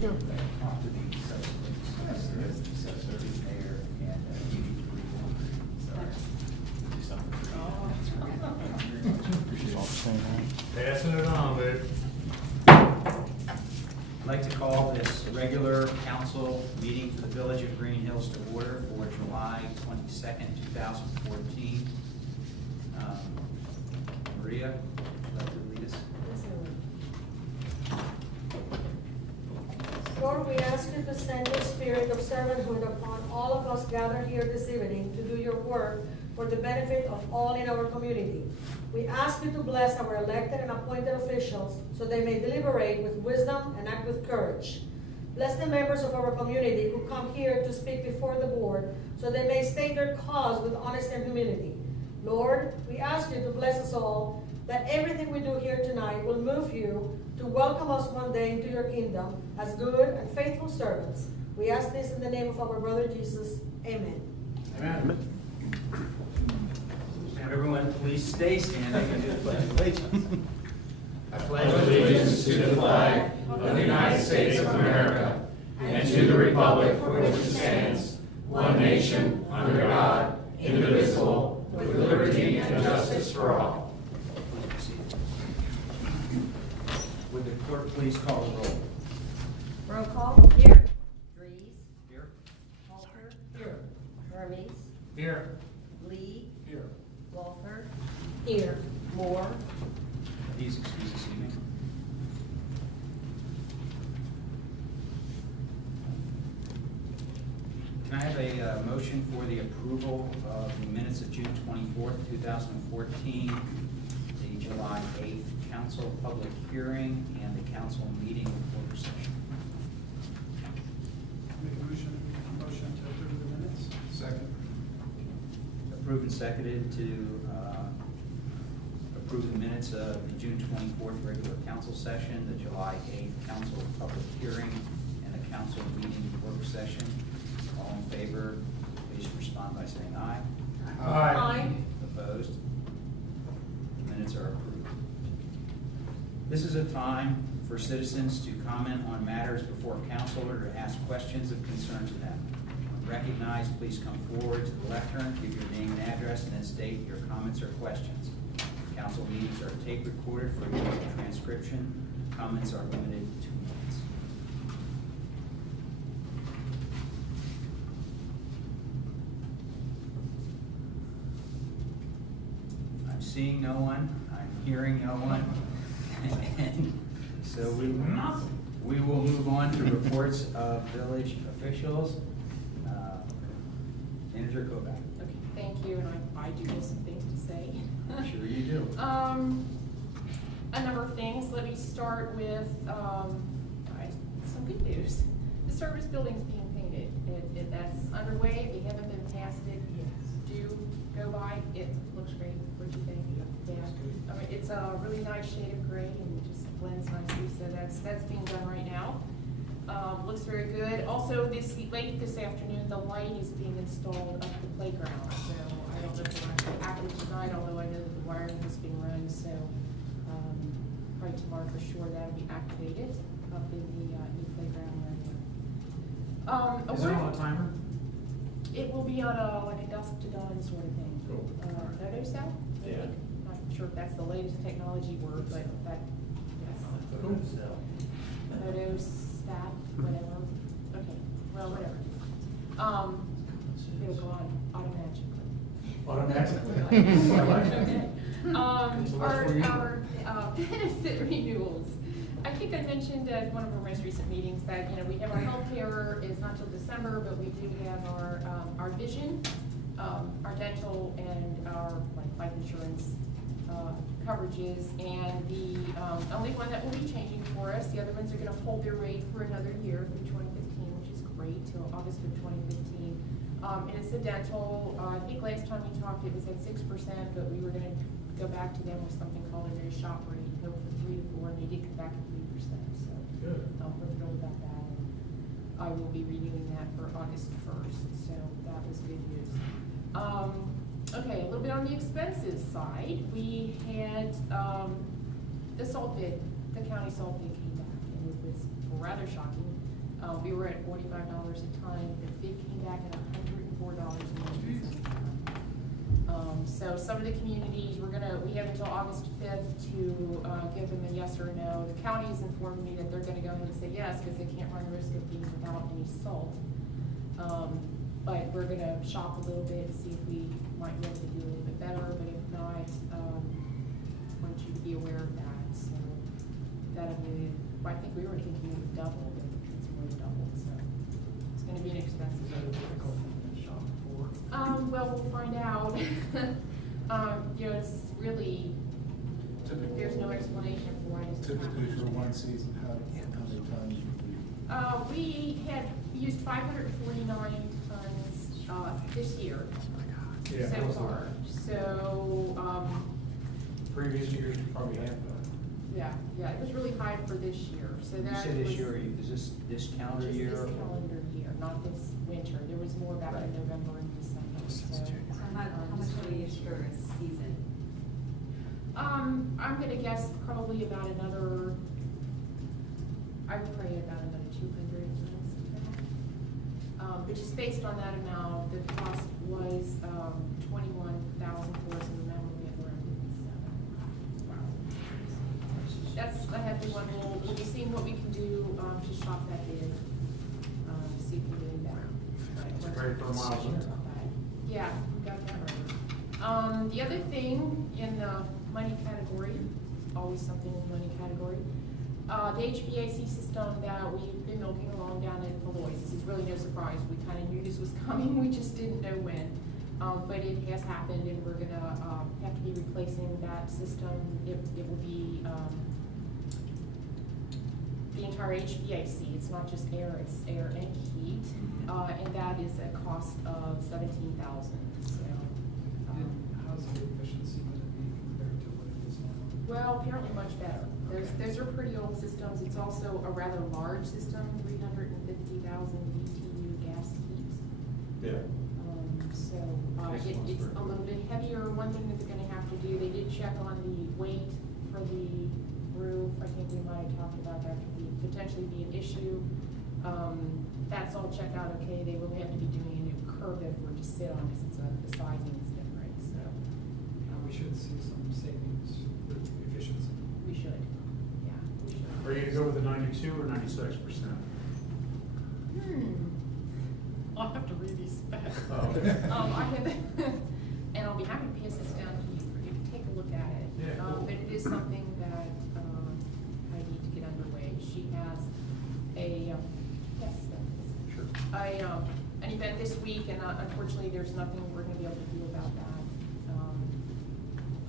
Talk to the assessor, mayor, and you need to read do something for you. Passing it on, babe. I'd like to call this regular council meeting for the Village of Greenhills to order for July 22nd, 2014. Maria, would you like to lead us? Lord, we ask you to send your spirit of servanthood upon all of us gathered here this evening to do your work for the benefit of all in our community. We ask you to bless our elected and appointed officials so they may deliberate with wisdom and act with courage. Bless the members of our community who come here to speak before the board so they may state their cause with honesty and humility. Lord, we ask you to bless us all, that everything we do here tonight will move you to welcome us one day into your kingdom as good and faithful servants. We ask this in the name of our brother Jesus. Amen. Amen. Everyone, please stay standing and do the pledge of allegiance. I pledge allegiance to the flag of the United States of America and to the republic for which it stands, one nation, under God, indivisible, with liberty and justice for all. Would the clerk please call the roll? Roll call. Here. Breeze. Here. Halter. Here. Hermes. Here. Lee. Here. Walford. Here. Moore. Please excuse this evening. Can I have a motion for the approval of the minutes of June 24th, 2014, the July 8th council public hearing, and the council meeting order session? Make a motion to approve the minutes. Second. Approved and seconded to approve the minutes of the June 24th regular council session, the July 8th council public hearing, and the council meeting work session. All in favor, please respond by saying aye. Aye. Opposed? The minutes are approved. This is a time for citizens to comment on matters before council or to ask questions of concern to them. When recognized, please come forward to the lectern, give your name and address, and then state your comments or questions. Council meetings are tape recorded for use in transcription. Comments are limited to 2 minutes. I'm seeing no one. I'm hearing no one. And so we will move on to reports of village officials. Manager Kovac. Okay, thank you, and I do have some things to say. Sure you do. A number of things. Let me start with some good news. The service building's being painted. That's underway. They haven't been past it. Do go by. It looks great. What do you think? Yeah. I mean, it's a really nice shade of gray and it just blends nicely. So that's being done right now. Looks very good. Also, late this afternoon, the light is being installed up at the playground. So I don't know if we're actually active tonight, although I know that the wiring has been run. So probably tomorrow for sure that'll be activated up in the new playground area. Is it on a timer? It will be on like a dusk to dawn sort of thing. Cool. Photo cell? Yeah. Not sure if that's the latest technology word, but that, yes. Photo stat, whatever. Okay, well, whatever. It'll go on automatically. Our benefit renewals. I think I mentioned at one of our most recent meetings that, we have our healthcare is not till December, but we do have our vision, our dental, and our life insurance coverages. And the only one that will be changing for us, the other ones are going to hold their rate for another year through 2015, which is great, till August of 2015. And it's the dental. I think last time we talked, it was at 6%, but we were going to go back to them with something called a no shop rate, go for 3 to 4, and they did come back at 3%. So Good. we're thrilled about that. And I will be renewing that for August 1st, so that was good news. Okay, a little bit on the expenses side. We had the salt bid, the county salt bid came back, and it was rather shocking. We were at $45 a ton, the bid came back at $104.90. So some of the communities, we have until August 5th to give them a yes or a no. The county has informed me that they're gonna go ahead and say yes, because they can't run the risk of being without any salt. But we're gonna shop a little bit and see if we might be able to do a little bit better, but if not, I want you to be aware of that. So that'll be, I think we were thinking it would double, but it's really doubled, so it's gonna be an expensive. Is that a difficult thing to shop for? Well, we'll find out. It's really, there's no explanation for why this is Typically for happening. one season, how many times would We used 549 tons this year Yeah, so far. So, Previous years, probably half that. yeah, it was really high for this year. So You that said this was year, is this calendar just year? this calendar year, not this winter. There was more back in November and December. So, How much do we use for a season? I'm gonna guess probably about another, I would probably about another 200 tons. Which is based on that amount, the cost was, 21,000 for us, and remember we had around 57. That's a heavy one. We'll be seeing what we can do, to shop that bid, see if we can do that. It's very per mile, isn't it? Yeah, we got that right. The other thing in the money category, always something in the money category, the HVAC system that we've been milking along down at Malloy's. This is really no surprise. We kind of knew this was coming, we just didn't know when. But it has happened, and we're gonna have to be replacing that system. It will be the entire HVAC. It's not just air, it's air and heat, and that is a cost of $17,000. So, How's the efficiency gonna be compared to what it is now? well, apparently much better. Those are pretty old systems. It's also a rather large system, 350,000 BTU gas heat. Yeah. So This one's it's pretty a little bit heavier. One thing that they're gonna have to do, they did check on the weight for the roof. I think we might have talked about that could potentially be an issue. That's all checked out okay. They will have to be doing a new curve that we're to sit on because the sizing is different, so. We should see some savings with efficiency. We should, yeah, we should. Are you gonna go with the 92 or 96%? I'll have to read these specs. Oh. I have, and I'll be happy to pass this down to you for you to take a look at it. Yeah, cool. But it is something that, I need to get underway. She has a, yes, Sure. an event this week, and unfortunately, there's nothing we're gonna be able to do about that.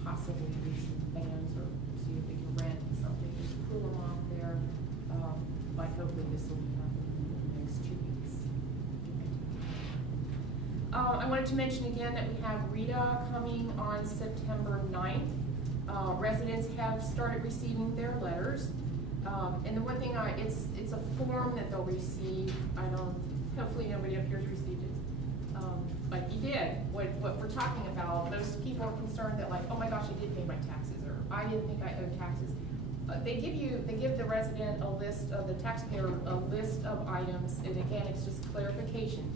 Possibly do some bands or see if we can rent something, just cool them off there. But hopefully this will be happening in the next 2 weeks. I wanted to mention again that we have Rita coming on September 9th. Residents have started receiving their letters. And the one thing it's a form that they'll receive. Hopefully nobody up here has received it. But you did. What we're talking about, most people are concerned that like, oh my gosh, I did pay my taxes, or I didn't think I owed taxes. They give the resident a list of the taxpayer, a list of items, and again, it's just clarification.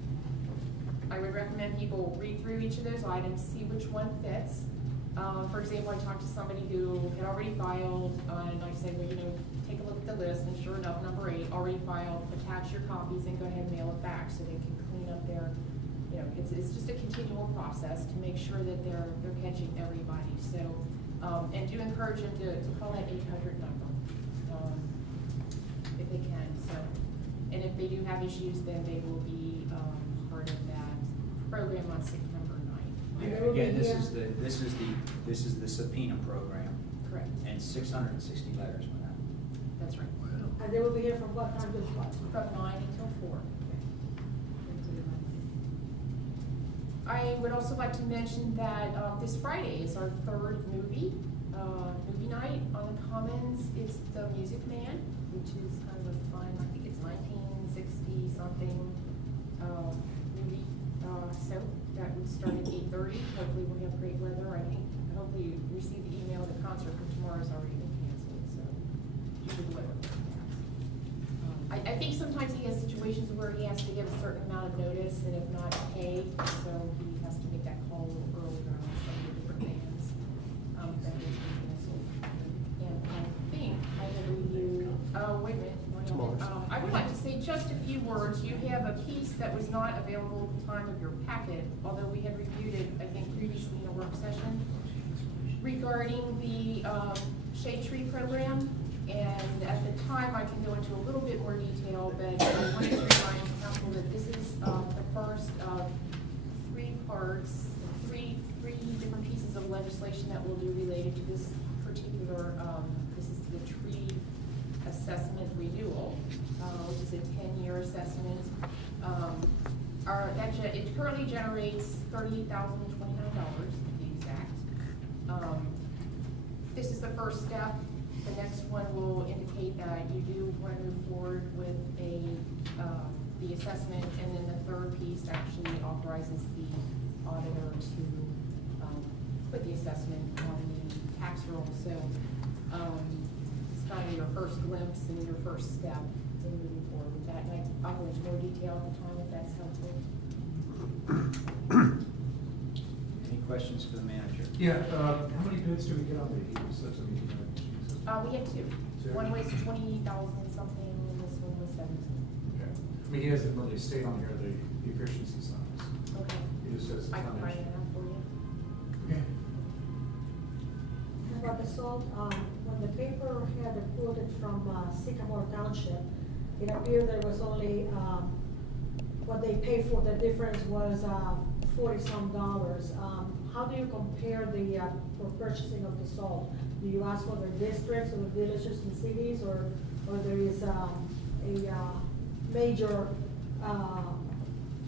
I would recommend people read through each of those items, see which one fits. For example, I talked to somebody who had already filed, and I said, well, take a look at the list, and sure enough, number 8, already filed, attach your copies and go ahead and mail it back so they can clean up their, it's just a continual process to make sure that they're catching everybody. So, and do encourage them to call that 800 number, if they can. So, and if they do have issues, then they will be part of that program on September 9th. Yeah, again, this is the subpoena program, Correct. and 660 letters went out. That's right. And they will be here from what time to what? From 9 until 4. I would also like to mention that this Friday is our 3rd movie night on the Commons. It's The Music Man, which is kind of a fun, I think it's 1960-something movie. So that would start at 8:30. Hopefully we'll have great weather. Hopefully you received the email, the concert for tomorrow has already been canceled, so usually the weather forecast. I think sometimes he has to situations where he has to give a certain amount of notice and if not pay, so he has to make that call a little earlier on some of the different things. That is canceled. And I think I have reviewed, wait a minute. I would like to say just a few words. You have a piece that was not available at the time of your packet, although we had reviewed it, I think, previously in a work session, regarding the shade tree program. And at the time, I can go into a little bit more detail, but I wanted to remind council that this is the first of three parts, three different pieces of legislation that will be related to this particular, this is the tree assessment renewal, which is a 10-year assessment. It currently generates $38,029 to be exact. This is the first step. The next one will indicate that you do want to move forward with the assessment, and then the third piece actually authorizes the auditor to put the assessment on the tax roll. So it's kind of your first glimpse and your first step in moving forward with that. And I'll go into more detail at the time if that's helpful. Any questions for the manager? Yeah, how many bids do we get on the heat system? We had two. One was 20,000 something, and this one was 17. Okay. I mean, he hasn't really stayed on here, the efficiency signs. Okay. He just says. I can find it out for you. Okay. About the salt, when the paper had quoted from Sycamore Township, it appeared there was only, what they paid for, the difference was $40-some. How do you compare the, for purchasing of the salt? Do you ask for the districts or the villages and cities, or there is a major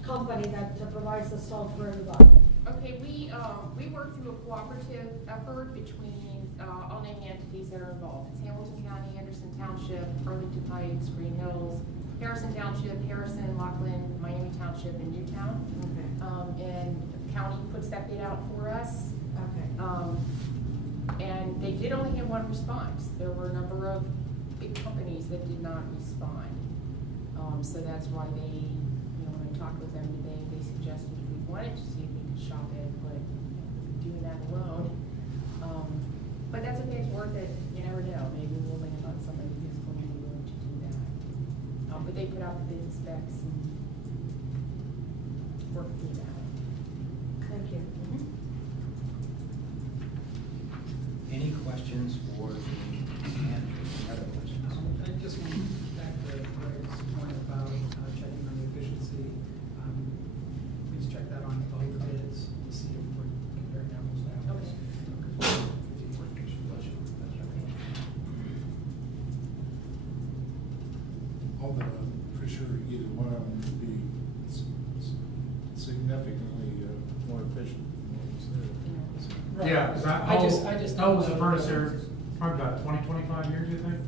company that provides the salt for everybody? Okay, we work through a cooperative effort between all named entities that are involved. It's Hamilton County, Anderson Township, Arlington Heights, Greenhills, Harrison Township, Harrison, Lockland, Miami Township, and Newtown. Okay. And the county puts that bid out for us. Okay. And they did only have one response. There were a number of big companies that did not respond. So that's why they, when I talked with them today, they suggested if we wanted to see if we could shop it, but doing that alone. But that's okay, it's worth it. You never know. Maybe we'll land on somebody who's going to be willing to do that. But they put out the bid specs and worked through that. Thank you. Any questions for the manager? Any other questions? I just want back to Greg's point about checking on the efficiency. Please check that on all your bids to see if we're comparing apples to apples. Okay. Although I'm pretty sure either one of them would be significantly more efficient than what was there. Right. Yeah, because I just how was the furnace there, probably about 20-25 years, you think?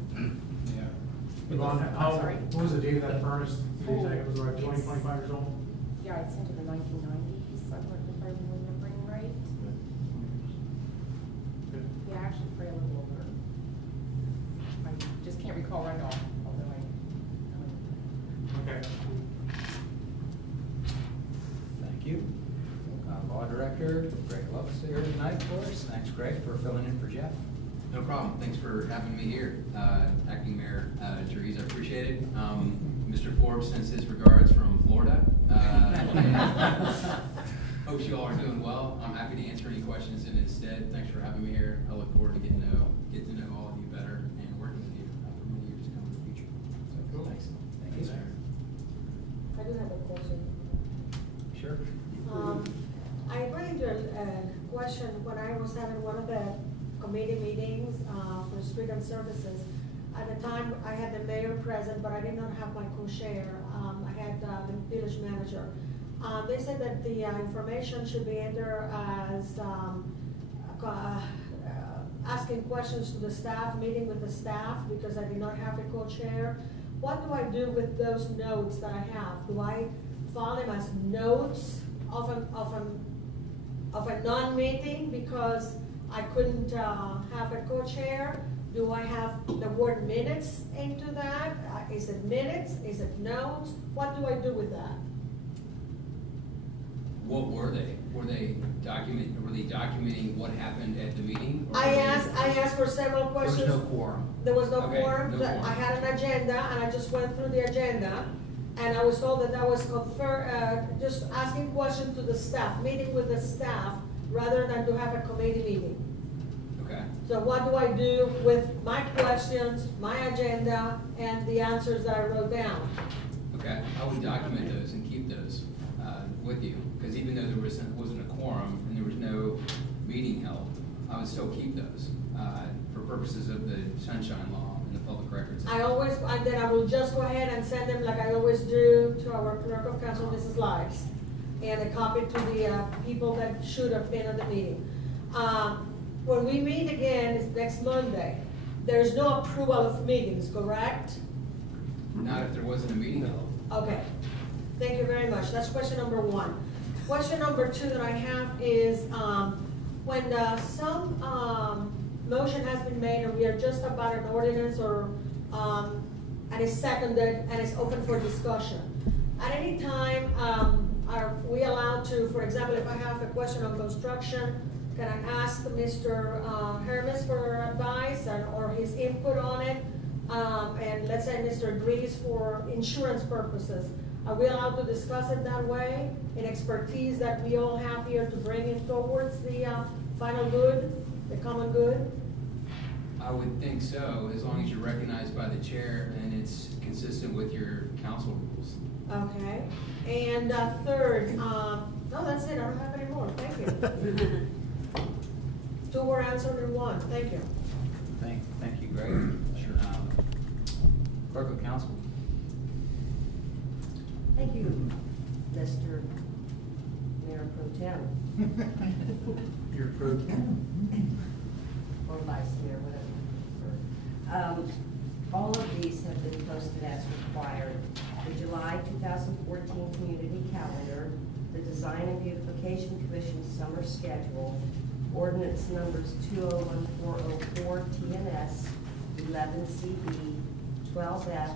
Yeah. Yvonne, I'm sorry? what was the date of that furnace? Did you say it was like 20-25 years old? Yeah, it's into the 1990s, if I'm remembering right. Yeah, actually, probably a little older. I just can't recall right off, although Okay. Thank you. Law Director Greg Love's here tonight for us. Thanks, Greg, for filling in for Jeff. No problem. Thanks for having me here, Acting Mayor Therese. I appreciate it. Mr. Forbes sends his regards from Florida. Hope you all are doing well. I'm happy to answer any questions in his stead. Thanks for having me here. I look forward to get to know all of you better and working with you for many years to come in the future. So Cool. thanks. Thank you, sir. I do have a question. Sure. I ran into a question when I was having one of the committee meetings for street and services. At the time, I had the mayor present, but I did not have my co-chair. I had the village manager. They said that the information should be entered as asking questions to the staff, meeting with the staff, because I did not have a co-chair. What do I do with those notes that I have? Do I file them as notes of a non-meeting because I couldn't have a co-chair? Do I have the word minutes into that? Is it minutes? Is it notes? What do I do with that? What were they? Were they documenting what happened at the meeting? or I were they- asked for several There questions. was no quorum. There was no Okay, quorum. no quorum. I had an agenda, and I just went through the agenda, and I was told that that was just asking questions to the staff, meeting with the staff, rather than to have a committee meeting. Okay, So what do I do with my questions, my agenda, and the answers that I wrote down? okay. I would document those and keep those with you, because even though there wasn't a quorum and there was no meeting held, I would still keep those for purposes of the Sunshine Law and the Public Records Act. And then I will just go ahead and send them like I always do to our clerk of council, Mrs. Lives, and a copy to the people that should have been at the meeting. When we meet again, it's next Monday, there's no approval of meetings, correct? Not if there wasn't a meeting held. Okay, thank you very much. That's question number one. Question number two that I have is, when some motion has been made and we are just about an ordinance or, and it's seconded and it's open for discussion. At any time, are we allowed to, for example, if I have a question on construction, can I ask Mr. Hermes for advice or his input on it? And let's say Mr. Dries for insurance purposes. Are we allowed to discuss it that way, in expertise that we all have here to bring it towards the final good, the common good? I would think so, as long as you're recognized by the chair and it's consistent with your council rules. Okay, and third, no, that's it, I don't have any more, thank you. Two were answered in one, thank you. Thank you, Greg. Sure. Clerk of council. Thank you, Mr. Mayor Pro Tem, You're pro tem. or Vice Mayor, whatever. All of these have been posted as required. The July 2014 Community Calendar, the Design and Beautification Commission Summer Schedule, ordinance numbers 201404 TNS, 11CB, 12F,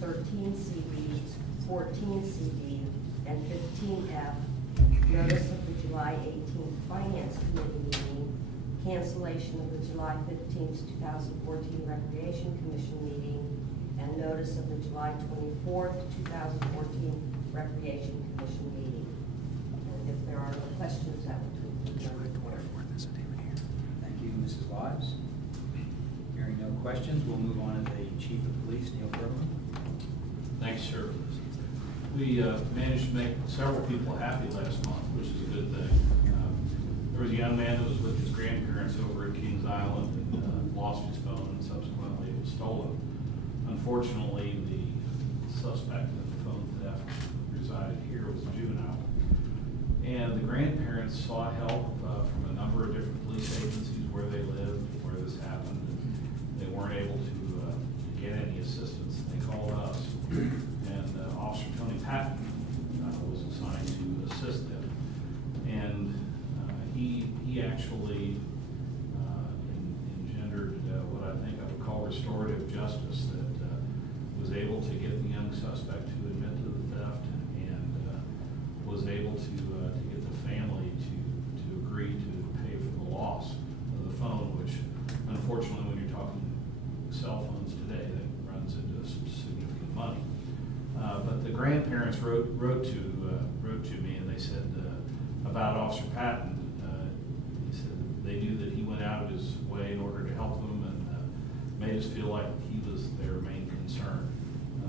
13CB, 14CB, and 15F, notice of the July 18th Finance Committee meeting, cancellation of the July 15th, 2014 Recreation Commission meeting, and notice of the July 24th, 2014 Recreation Commission meeting. And if there are no questions, that would conclude my report. Thank you, Mrs. Lives. Hearing no questions, we'll move on to the Chief of Police, Neil Berman. Thanks, sir. We managed to make several people happy last month, which is a good thing. There was a young man that was with his grandparents over at Kings Island and lost his phone, and subsequently it was stolen. Unfortunately, the suspect in the phone theft resided here was a juvenile. And the grandparents sought help from a number of different police agencies where they lived, where this happened, and they weren't able to get any assistance. They called us, and Officer Tony Patton was assigned to assist them. And he actually engendered what I think I would call restorative justice, that was able to get the young suspect to admit to the theft, and was able to get the family to agree to pay for the loss of the phone, which unfortunately, when you're talking cell phones today, that runs into some significant money. But the grandparents wrote to me, and they said about Officer Patton. He said they knew that he went out of his way in order to help them, and made us feel like he was their main concern.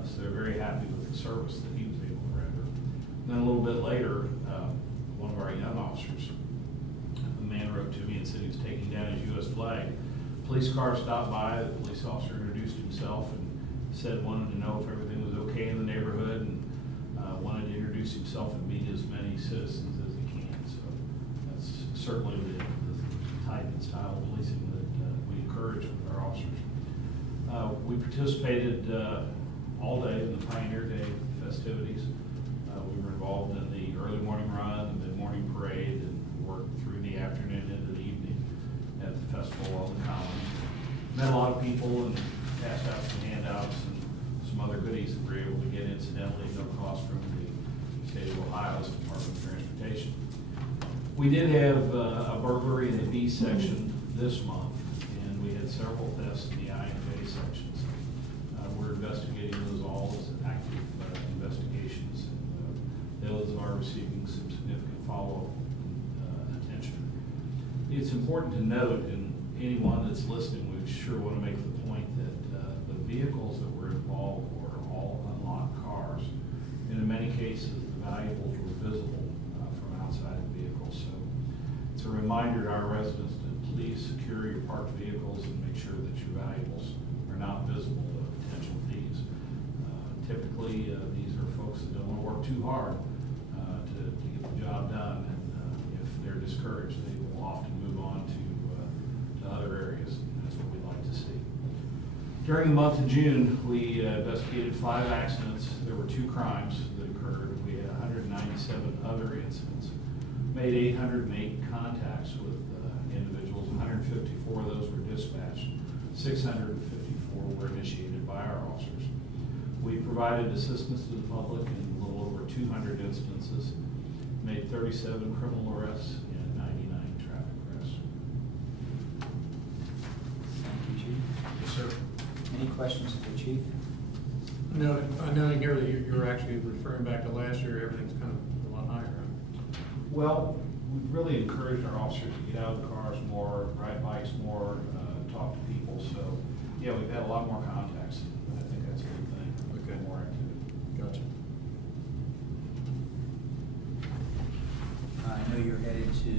So they're very happy with the service that he was able to render. And then a little bit later, one of our young officers, a man wrote to me and said he was taking down his U.S. flag. Police car stopped by, the police officer introduced himself and said wanted to know if everything was okay in the neighborhood, and wanted to introduce himself and meet as many citizens as he can. So that's certainly the type and style of policing that we encourage with our officers. We participated all day in the Pioneer Day festivities. We were involved in the early morning run, the mid-morning parade, and worked through the afternoon into the evening at the festival on the Common. Met a lot of Ohio's Department of Transportation. We did have a burglary in the B section this month, and we had several thefts in the I and J sections. We're investigating those all as active investigations. Those are receiving some significant follow-up attention. It's important to note, and anyone that's listening, we sure want to make the point that the vehicles that were involved were all unlocked cars. And in many cases, the valuables were visible from outside the vehicle. So it's a reminder to our residents to please secure your parked vehicles and make sure that your valuables are not visible to potential thieves. Typically, these are folks that don't want to work too hard to get the job done, and if they're discouraged, they will often move on to other areas, and that's what we'd like to see. During the month of June, we investigated 5 accidents. There were 2 crimes that occurred. We had 197 other incidents, made 808 contacts with individuals. 154 of those were dispatched. 654 were initiated by our officers. We provided assistance to the public in a little over 200 instances, made 37 criminal arrests and 99 traffic arrests. Thank you, Chief. Yes, sir. Any questions of the chief? Knowing here that you're actually referring back to last year, everything's kind of a lot higher, right? Well, we've really encouraged our officers to get out of the cars more, ride bikes more, talk to people. So, yeah, we've had a lot more contacts. I think that's a good thing. Okay. More activity. Gotcha. I know you're headed to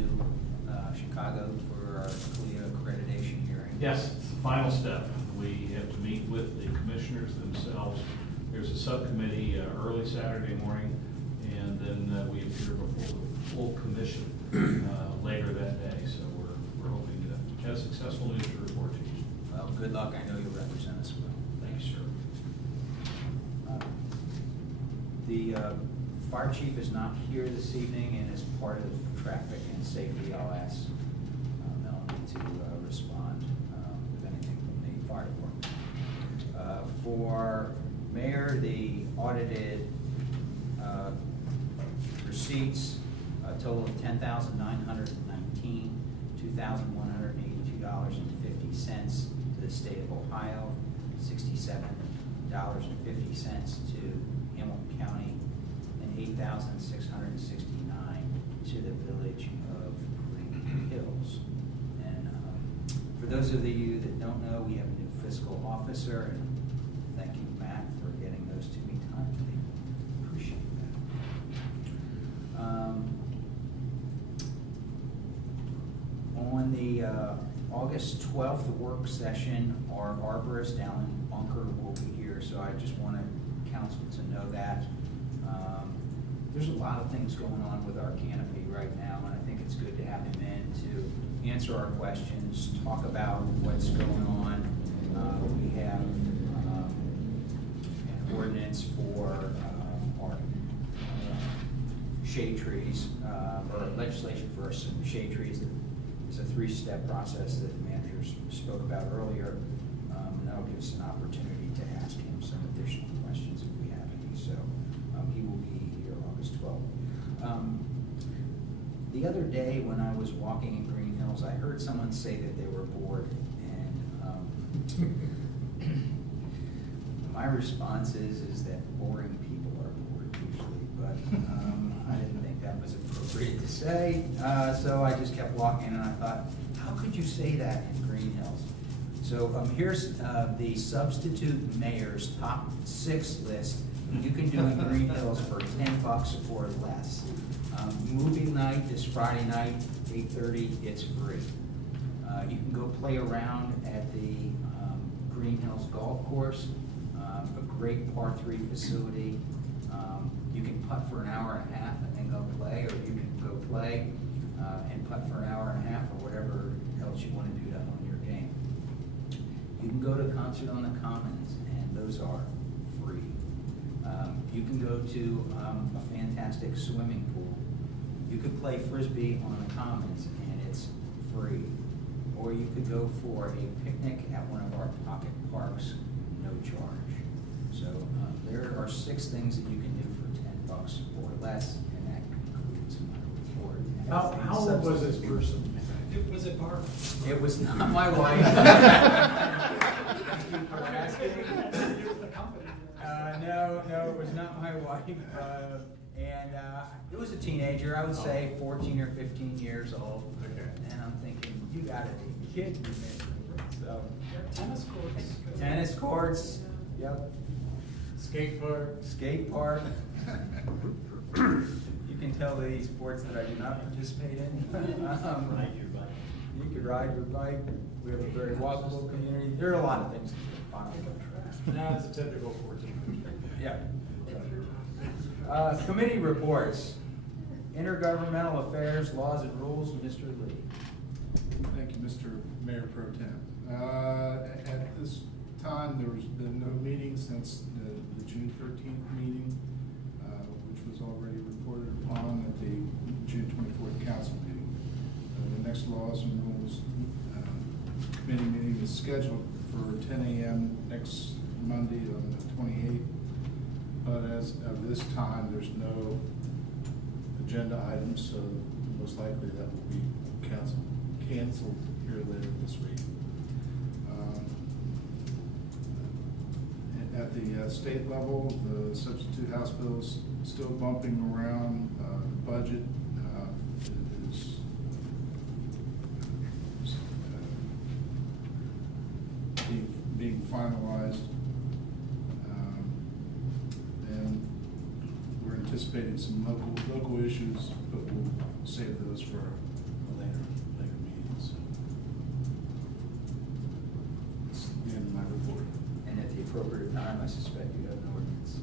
Chicago for our CLIA accreditation hearing. Yes, it's the final step. We have to meet with the commissioners themselves. There's a subcommittee early Saturday morning, and then we appear before the full commission later that day. So we're hoping to have successful news to report to you. Well, good luck. I know you'll represent us well. Thank you, sir. The fire chief is not here this evening, and as part of traffic and safety, I'll ask Melanie to respond with anything from the fire department. For mayor, the audited receipts, a total of $10,919, $2,182.50 to the state of Ohio, $67.50 to Hamilton County, and $8,669 to the village of Greenhills. And for those of you that don't know, we have a new fiscal officer, and thank you, Matt, for getting those to me timely. Appreciate that. On the August 12th work session, our arborist, Alan Bunker, will be here, so I just wanted council to know that. There's a lot of things going on with our canopy right now, and I think it's good to have him in to answer our questions, talk about what's going on. We have an ordinance for our shade trees, or legislation for some shade trees. It's a 3-step process that the managers spoke about earlier. And that'll give us an opportunity to ask him some additional questions if we have any. So he will be here August 12th. The other day when I was walking in Greenhills, I heard someone say that they were bored, and my response is that boring people are bored usually, but I didn't think that was appropriate to say, so I just kept walking, and I thought, how could you say that in Greenhills? So here's the substitute mayor's top 6 list you can do in Greenhills for $10 or less. Movie night this Friday night, 8:30, it's free. You can go play around at the Greenhills Golf Course, a great par 3 facility. You can putt for an hour and a half and then go play, or you can go play and putt for an hour and a half, or whatever else you want to do to hone your game. You can go to a concert on the Commons, and those are free. You can go to a fantastic swimming pool. You could play Frisbee on the Commons, and it's free. Or you could go for a picnic at one of our pocket parks, no charge. So there are 6 things that you can do for $10 or less, and How old was this person? It was a bar. It was not my wife. No, it was not my wife. It was a teenager, I would say 14 or 15 years old. Okay. And I'm thinking, you gotta be kidding me. So, Tennis courts. tennis courts, yep, Skate park? skate park. You can tell these sports that I do not participate in. Ride your bike. You could ride your bike. We have a very walkable community. There are a lot of things to do. No, it's a typical 14. Yeah. Committee reports. Intergovernmental Affairs, Laws and Rules, Mr. Lee. Thank you, Mr. Mayor Pro Tem. At this time, there's been no meeting since the June 13th meeting, which was already reported upon at the June 24th council meeting. The next Laws and Rules committee meeting is scheduled for 10 a.m. next Monday on the 28th. But as of this time, there's no agenda items, so most likely that will be canceled here later this week. At the state level, the substitute House bills still bumping around. The budget is being finalized. And we're anticipating some local issues, but we'll save those for a later meeting. So that's the end of my report. And at the appropriate time, I suspect you have an ordinance.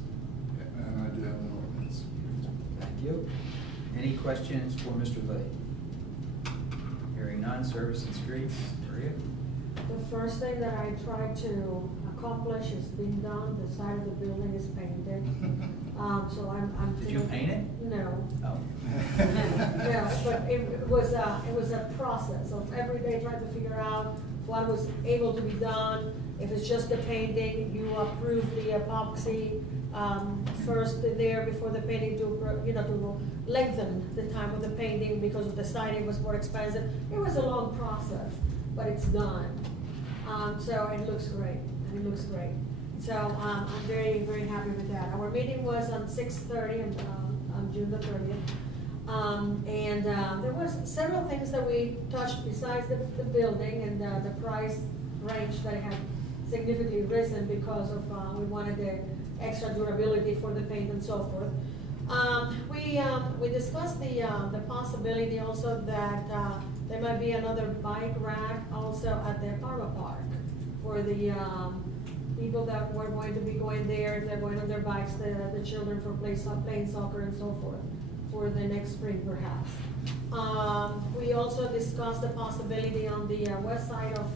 And I do have an ordinance. Thank you. Any questions for Mr. Lee? Hearing none, service and streets, Maria? The first thing that I tried to accomplish is being done. The side of the building is painted. So I'm. Did you paint it? No. Oh. No, but it was a process of every day trying to figure out what was able to be done. If it's just the painting, you approve the epoxy first there before the painting to lengthen the time of the painting because of the siding was more expensive. It was a long process, but it's done. So it looks great. It looks great. So I'm very, very happy with that. Our meeting was on 6:30 on June the 30th. There was several things that we touched besides the building and the price range that had significantly risen because of we wanted the extra durability for the paint and so forth. We discussed the possibility also that there might be another bike rack also at the Parma Park for the people that were going to be going there, if they're going on their bikes, the children for playing soccer and so forth for the next spring perhaps. We also discussed the possibility on the west side of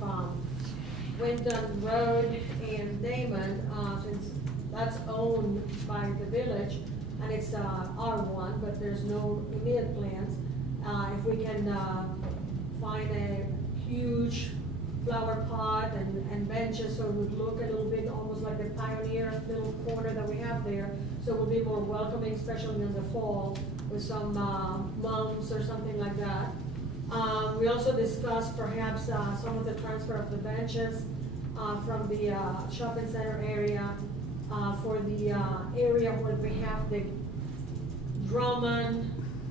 Winton Road and Damon, since that's owned by the village and it's R1, but there's no immediate plans. If we can find a huge flower pot and benches, so it would look a little bit almost like the pioneer little corner that we have there, so it will be more welcoming, especially in the fall, with some mums or something like that. We also discussed perhaps some of the transfer of the benches from the shopping center area for the area where we have the Drummond,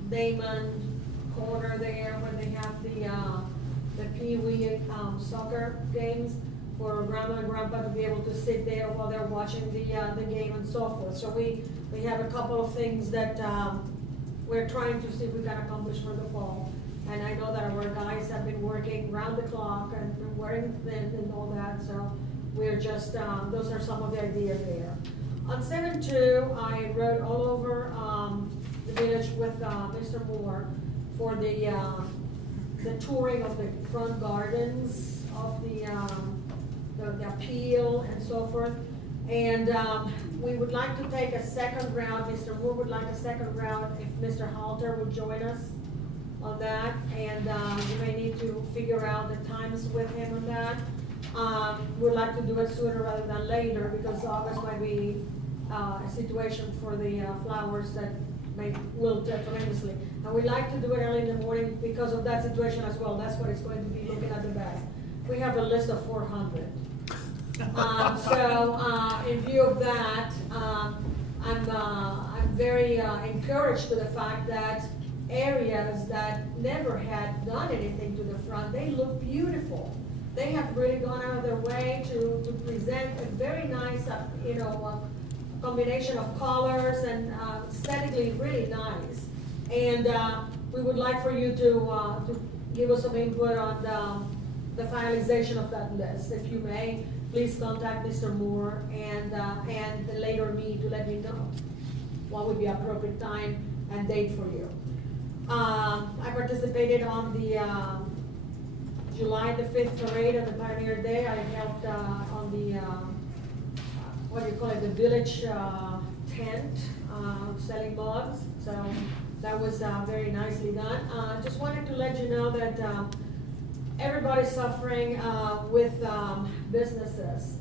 Damon corner there, where they have the Pee-wee soccer games for grandma and grandpa to be able to sit there while they're watching the game and so forth. So we have a couple of things that we're trying to see if we can accomplish for the fall. And I know that our guys have been working round the clock and been wearing thin and all that, so we're just, those are some of the ideas there. On 7-2, I rode all over the village with Mr. Moore for the touring of the front gardens of the appeal and so forth. And we would like to take a second round. Mr. Moore would like a second round if Mr. Halter would join us on that. And we may need to figure out the times with him on that. We'd like to do it sooner rather than later because August might be a situation for the flowers that will tremendously. And we like to do it early in the morning because of that situation as well. That's what it's going to be looking at the best. We have a list of 400. In view of that, I'm very encouraged to the fact that areas that never had done anything to the front, they look beautiful. They have really gone out of their way to present a very nice, combination of colors and aesthetically really nice. And we would like for you to give us some input on the finalization of that list. If you may, please contact Mr. Moore and later me to let me know what would be appropriate time and date for you. I participated on the July the 5th parade of the Pioneer Day. I helped on the, the village tent, selling mugs. So that was very nicely done. Just wanted to let you know that everybody's suffering with businesses.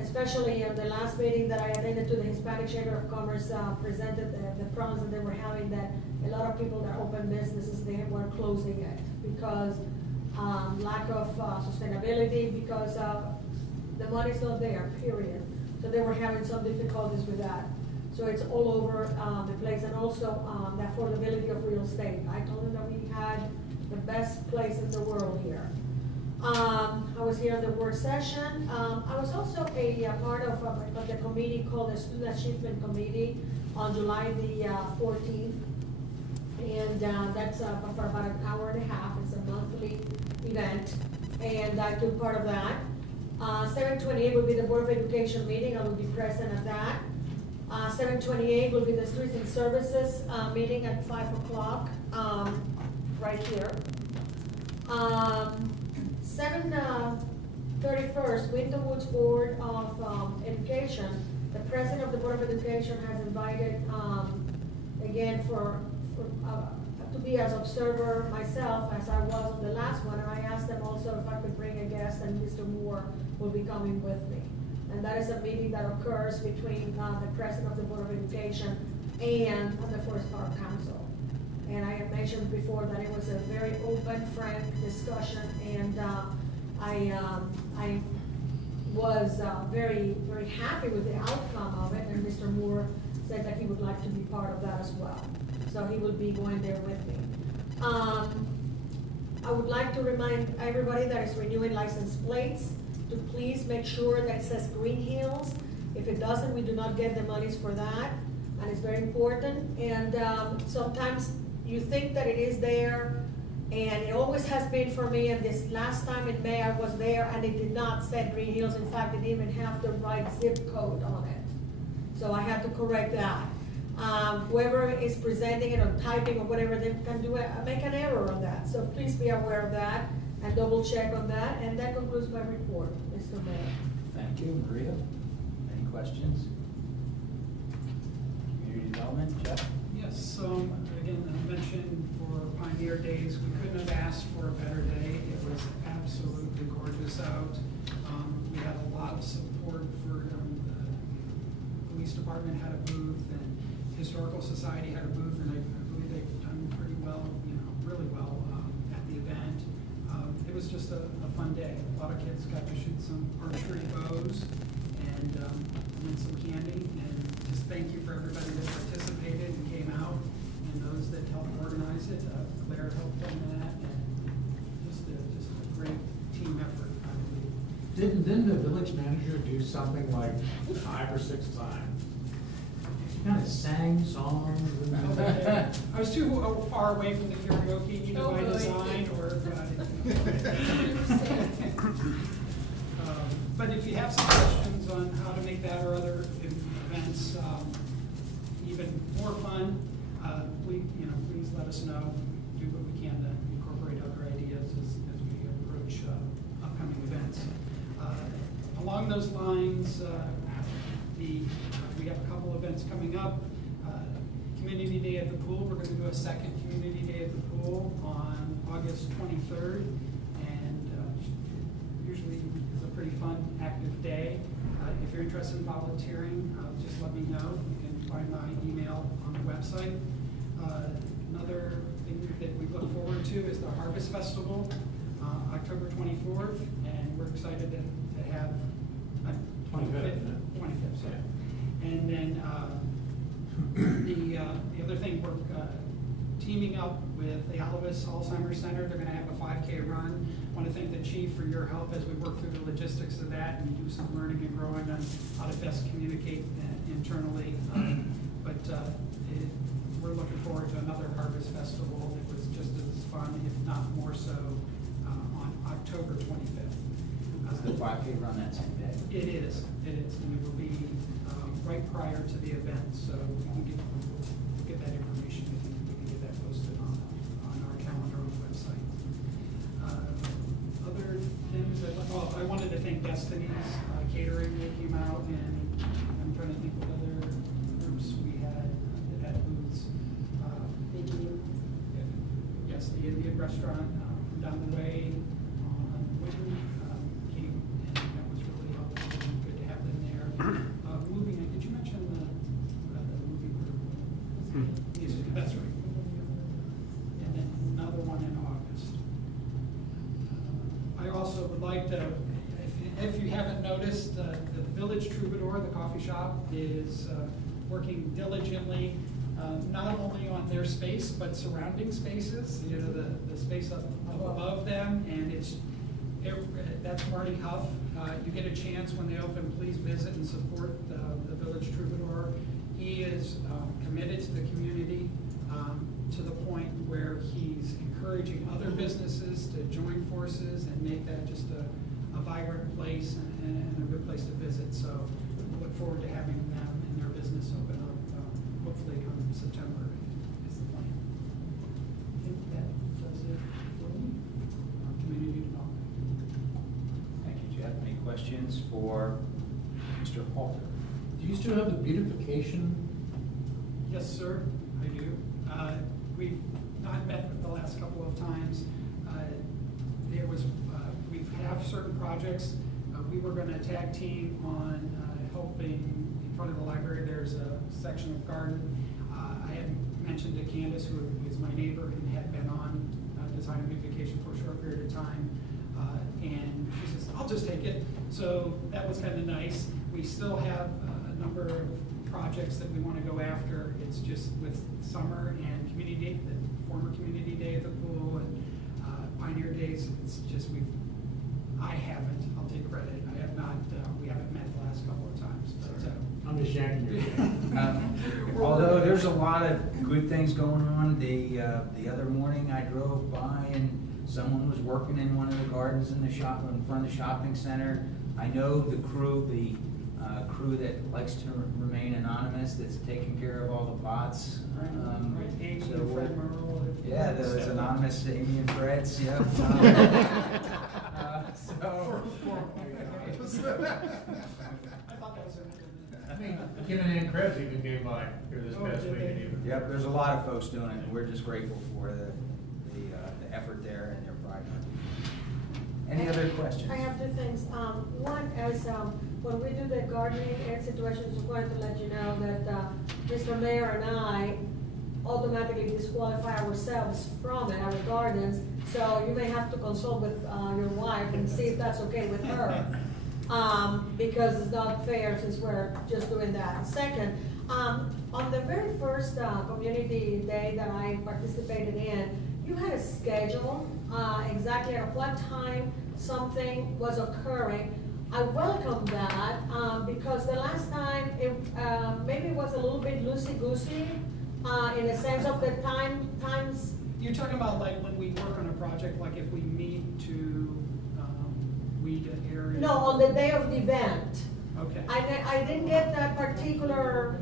Especially in the last meeting that I attended to, the Hispanic Chamber of Commerce presented the problems that they were having, that a lot of people that open businesses, they were closing it because lack of sustainability, because the money's not there, period. So they were having some difficulties with that. So it's all over the place, and also the affordability of real estate. I told them that we had the best place in the world here. I was here in the work session. I was also a part of the committee called the Student Achievement Committee on July the 14th. And that's for about an hour and a half. It's a monthly event. And I took part of that. 7:28 will be the Board of Education meeting. I will be present at that. 7:28 will be the Streets and Services meeting at 5 o'clock right here. 7:31st, Winter Woods Board of Education. The President of the Board of Education has invited, again, to be as observer myself as I was on the last one, and I asked them also if I could bring a guest, and Mr. Moore will be coming with me. And that is a meeting that occurs between the President of the Board of Education and the Forest Park Council. And I had mentioned before that it was a very open, frank discussion, and I was very, very happy with the outcome of it, and Mr. Moore said that he would like to be part of that as well. So he will be going there with me. I would like to remind everybody that is renewing license plates to please make sure that it says Greenhills. If it doesn't, we do not get the monies for that, and it's very important. And sometimes you think that it is there, and it always has been for me, and this last time in May I was there and it did not say Greenhills. In fact, it didn't even have the right zip code on it. So I have to correct that. Whoever is presenting it or typing or whatever, they can do it, make an error on that. So please be aware of that and double check on that. And that concludes my report, Mr. Mayor. Thank you. Maria, any questions? Community development, Jeff? Yes, again, I mentioned for Pioneer Days, we couldn't have asked for a better day. It was absolutely gorgeous out. We had a lot of support for the police department had a booth, and Historical Society had a booth, and I believe they've done pretty well, really well at the event. It was just a fun day. A lot of kids got to shoot some archery bows and win some candy. And just thank you for everybody that participated and came out, and those that helped organize it. Claire helped on that, and just a great team effort, I believe. Didn't the village manager do something like 5 or 6 times? She kind of sang songs. I was too far away from the karaoke, either by design or but if you have some questions on how to make that or other events even more fun, please let us know. Do what we can to incorporate other ideas as we approach upcoming events. Along those lines, we have a couple events coming up. Community Day at the Pool. We're going to do a second Community Day at the Pool on August 23rd, and usually is a pretty fun, active day. If you're interested in volunteering, just let me know. You can find my email on the website. Another thing that we look forward to is the Harvest Festival, October 24th, and we're excited to have 25th, sorry. And then the other thing, we're teaming up with the Alzheimer's Center. They're going to have a 5K run. I want to thank the chief for your help as we work through the logistics of that and do some learning and growing on how to best communicate internally. We're looking forward to another Harvest Festival that was just as fun, if not more so, on October 25th. Is the 5K run that same day? It is, and it will be right prior to the event, so we can get that information. We can get that posted on our calendar on the website. Other things I wanted to thank Destiny's Catering. They came out, and I'm trying to think what other groups we had that had booths. Yes, the Indian restaurant from down the way on Whitney came, and that was really helpful. Good to have them there. Moving, did you mention the movie group? Yes, that's right. And then another one in August. I also would like to, if you haven't noticed, the Village Troubadour, the coffee shop, is working diligently, not only on their space, but surrounding spaces, the space up above them, and that's Marty Huff. You get a chance when they open, please visit and support the Village Troubadour. He is committed to the community to the point where he's encouraging other businesses to join forces and make that just a vibrant place and a good place to visit. So we look forward to having them and their business open up, hopefully come September is the plan. I think that does it for me. Community development. Thank you, Jeff. Any questions for Mr. Halter? Do you still have the beautification? Yes, sir, I do. We've not met the last couple of times. We have certain projects. We were going to tag team on helping in front of the library. There's a section of garden. I had mentioned to Candace, who is my neighbor and had been on design and beautification for a short period of time, and she says, "I'll just take it." So that was kind of nice. We still have a number of projects that we want to go after. It's just with summer and community day, the former community day at the pool and Pioneer Days. It's just I'll take credit. I have not. We haven't met the last couple of times. But, I'm just yanking your Although there's a lot of good things going on. The other morning I drove by and someone was working in one of the gardens in the shop in front of the shopping center. I know the crew that likes to remain anonymous, that's taking care of all the pots. Amy So and Fred Merle. yeah, those anonymous Amy and Freds. Yeah. I thought that was her. I mean, Kim and Ann Krebs even came by here this past week. Yep, there's a lot of folks doing it, and we're just grateful for the effort there and their pride. Any other questions? I have two things. One is when we do the gardening and situations, we're going to let you know that Mr. Mayor and I automatically disqualify ourselves from it, our gardens. So you may have to consult with your wife and see if that's okay with her. Because it's not fair since we're just doing that. Second, on the very first community day that I participated in, you had a schedule exactly at what time something was occurring. I welcome that because the last time maybe it was a little bit loosey-goosey in the sense of the times. You're talking about like when we work on a project, like if we meet to weed an area? No, on the day of the event. Okay. I didn't get that particular.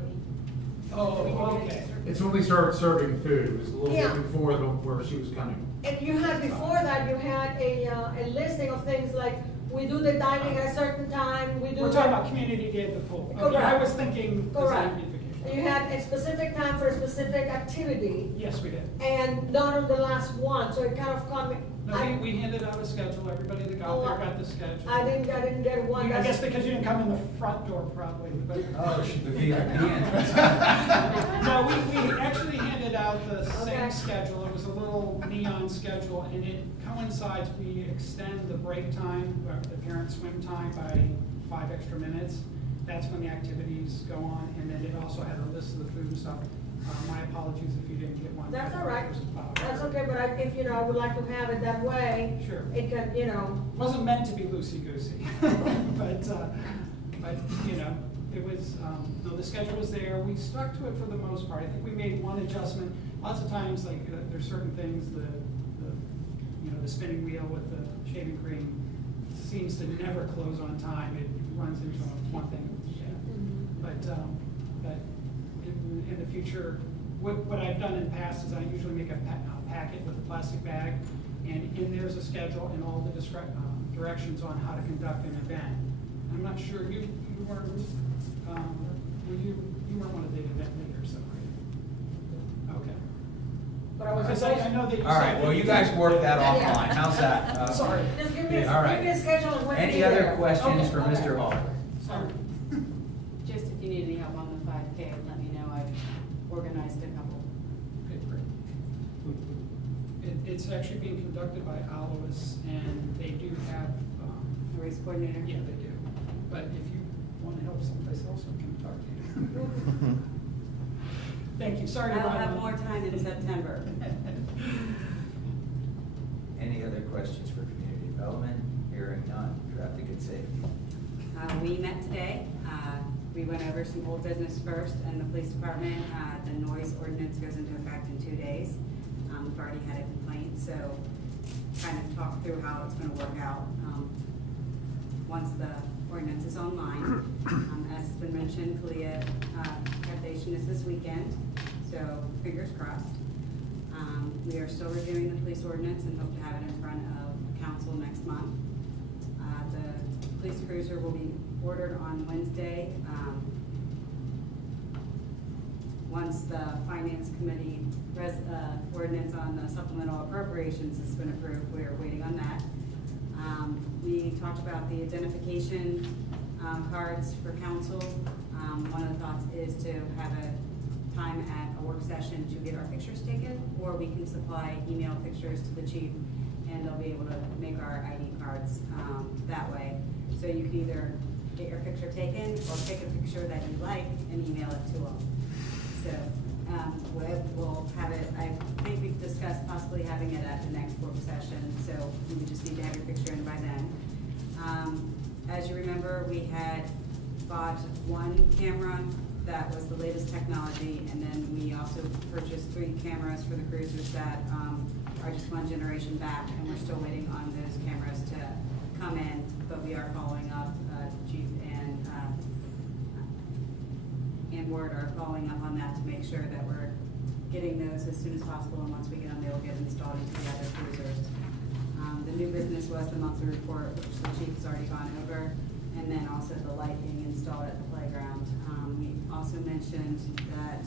Oh, okay. It's when we started serving food. It was a little Yeah. bit before where she was coming. And you had, before that, you had a listing of things like, we do the dining at a certain time, we do. We're talking about community day at the pool. Okay, Correct. I was thinking design Correct. beautification. You had a specific time for a specific activity, Yes, we did. and not on the last one, so it kind of caught me. No, we handed out a schedule. Everybody that Oh, got there got the schedule. I didn't get one. I guess because you didn't come in the front door probably, but. Oh, the VIP entrance. schedule. It was a little neon schedule, and it coincides, we extend the break time, the parent swim time by 5 extra minutes. That's when the activities go on, and then it also had a list of the food and stuff. My apologies if you didn't get one. That's all right. That's okay, but if, you know, I would like to have it that way. Sure. It can, you know. Wasn't meant to be loosey-goosey, but, you know, it was, no, the schedule was there. We stuck to it for the most part. I think we made one adjustment. Lots of times, like, there's certain things, you know, the spinning wheel with the shaving cream seems to never close on time. It runs into one thing. Yeah. But in the future, what I've done in the past is I usually make a packet with a plastic bag, and in there's a schedule and all the directions on how to conduct an event. I'm not sure, you weren't, you weren't one of the event leaders, so, right? Okay. But I was Because supposed. I know that you All right, said well, you guys work that Yeah. offline. How's that? Sorry. Just give me All right. give me a schedule and when to Any be other there. questions Okay, for okay. Mr. Hall? Sorry. Just if you need any help on the 5K, let me know. I've organized a couple. Okay, great. It's actually being conducted by Alois, and they do have, A race coordinator? yeah, they do. But if you want to help someplace else, we can talk to you. Thank you, sorry to I'll run have on. more time in September. Any other questions for community development? Hearing none. Traffic and safety. We met today. We went over some old business first, and the police department, the noise ordinance goes into effect in 2 days. We've already had a complaint, so kind of talk through how it's gonna work out once the ordinance is online. As has been mentioned, Kalia Foundation is this weekend, so fingers crossed. We are still reviewing the police ordinance and hope to have it in front of council next month. The police cruiser will be ordered on Wednesday. Once the finance committee ordinance on the supplemental appropriations has been approved, we are waiting on that. We talked about the identification cards for council. One of the thoughts is to have a time at a work session to get our pictures taken, or we can supply email pictures to the chief, and they'll be able to make our ID cards that way. So you can either get your picture taken or take a picture that you like and email it to them. So we'll have it, I think we've discussed possibly having it at the next work session, so we would just need to have your picture in by then. As you remember, we had bought one camera that was the latest technology, and then we also purchased 3 cameras for the cruisers that are just one generation back, and we're still waiting on those cameras to come in, but we are following up. Chief and Ward are following up on that to make sure that we're getting those as soon as possible, and once we get them, they will get installed into the other cruisers. The new business was the monthly report, which the chief has already gone over, and then also the light being installed at the playground. We also mentioned that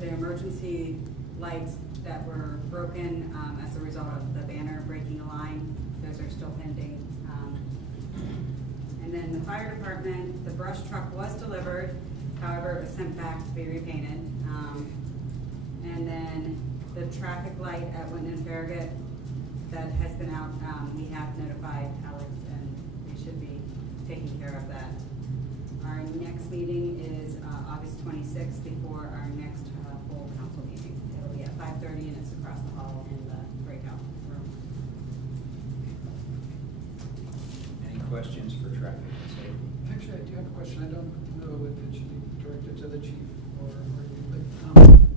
the emergency lights that were broken as a result of the banner breaking a line, those are still pending. And then the fire department, the brush truck was delivered, however, it was sent back to be repainted. And then the traffic light at Winton and Farragut that has been out, we have notified Alex, and we should be taking care of that. Our next meeting is August 26th before our next full council meeting. It'll be at 5:30, and it's across the hall in the breakout room. Any questions for traffic and safety? Actually, I do have a question. I don't know if it should be directed to the chief or you, but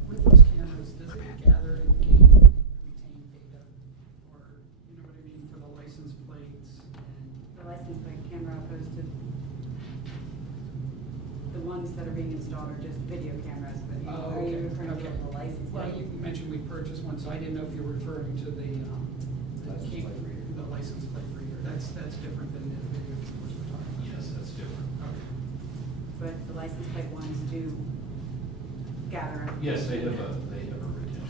with those cameras, does it gather and retain data? Or, you know what I mean, for the license plates and? The license plate camera opposed to the ones that are being installed are just video cameras, but are you referring to the license Well, plate? you mentioned we purchased one, so I didn't know if you were referring to the license plate reader. That's different than the video cameras we're talking about. Yes, that's different. Okay. But the license plate ones do gather. Yes, they have a retention.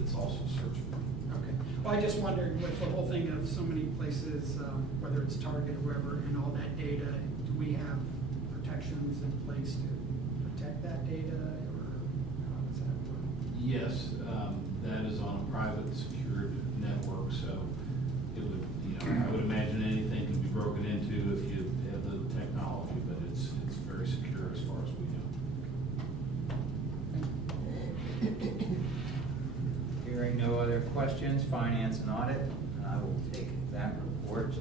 It's also searchable. Okay. Well, I just wondered with the whole thing of so many places, whether it's Target or wherever, and all that data, do we have protections in place to protect that data, or Yes, that is on a private secured network, so it would, I would imagine anything can be broken into if you have the technology, but it's very secure as far as we know. Hearing no other questions, finance and audit, I will take that report.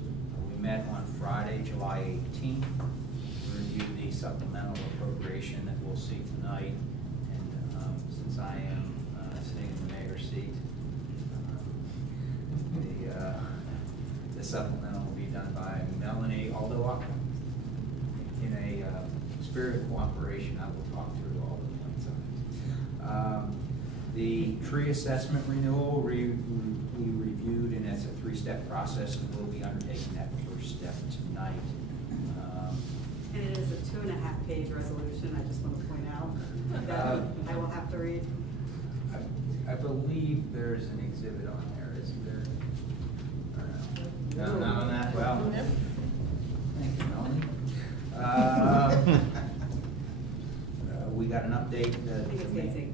We met on Friday, July 18th, reviewed the supplemental appropriation that we'll see tonight. And since I am sitting in the mayor's seat, the supplemental will be done by Melanie, although in a spirit of cooperation, I will talk through all the points on it. The tree assessment renewal, we reviewed, and it's a three-step process, and we'll be undertaking that first step tonight. And it is a 2.5-page resolution, I just want to point out, that I will have to read. I believe there's an exhibit on there, isn't there? No, not on that, well, thank you, Melanie. We got an update I think it's basic.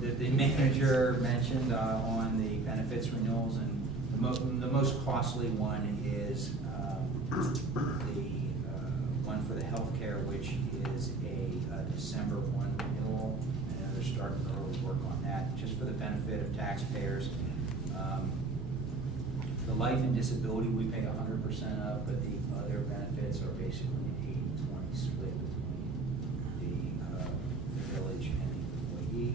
that the manager mentioned on the benefits renewals, and the most costly one is the one for the healthcare, which is a December 1 renewal, and they're starting early work on that, just for the benefit of taxpayers. The life and disability we pay 100% of, but the other benefits are basically an 80-20 split between the village and the employee.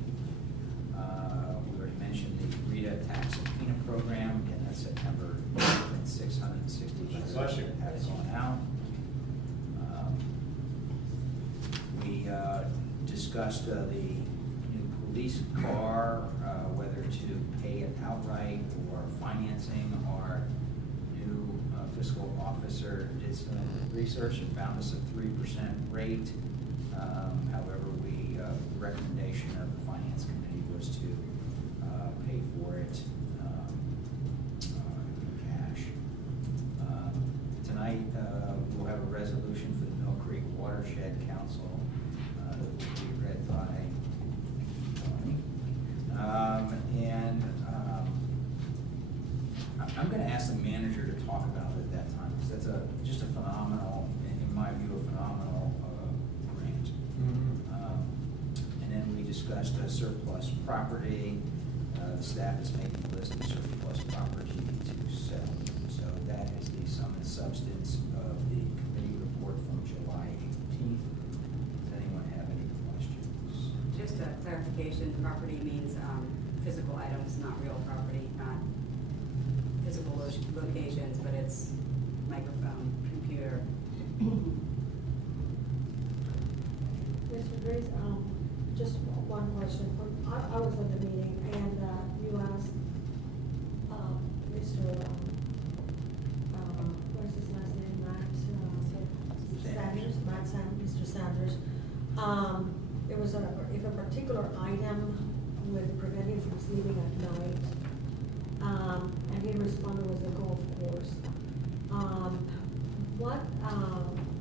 We already mentioned the Rita tax subpoena program, again, that's September 660. Bless you. Has gone out. We discussed the new police car, whether to pay it outright or financing. Our new fiscal officer did some research and found us a 3% rate. However, the recommendation of the finance committee was to pay for it in cash. Tonight, we'll have a resolution for the Mill Creek Watershed Council that will be read by Tony. I'm going to ask the manager to talk about it at that time, because that's just a phenomenal, in my view, a phenomenal grant. And then we discussed surplus property. The staff is making a list of surplus property to sell. So that is the sum and substance of the committee report from July 18th. Does anyone have any questions? Just a clarification, property means physical items, not real property, not physical locations, but it's microphone, computer. Mr. Grace, just one question. I was at the meeting, and you asked Mr. What is his last name? Mr. Sanders. It was if a particular item would prevent him from sleeping at night, and he responded was the golf course.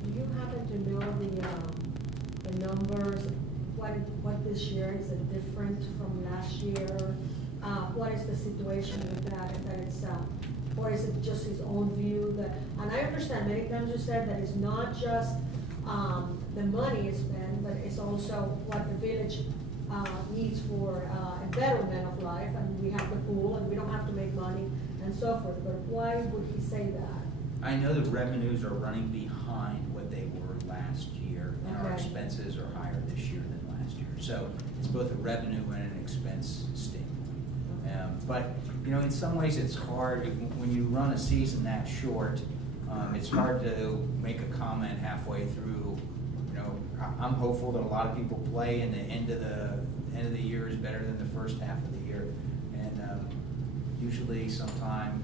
Do you happen to know the numbers? What this year is it different from last year? What is the situation with that? That it's or is it just his own view that? And I understand many times you said that it's not just the money is spent, but it's also what the village needs for a betterment of life. And we have the pool, and we don't have to make money and so forth. But why would he say that? I know the revenues are running behind what they were last year, and our Okay. expenses are higher this year than last year. So it's both a revenue and an expense standpoint. But, in some ways it's hard, when you run a season that short, it's hard to make a comment halfway through. I'm hopeful that a lot of people play, and the end of the year is better than the first half of the year. And usually sometime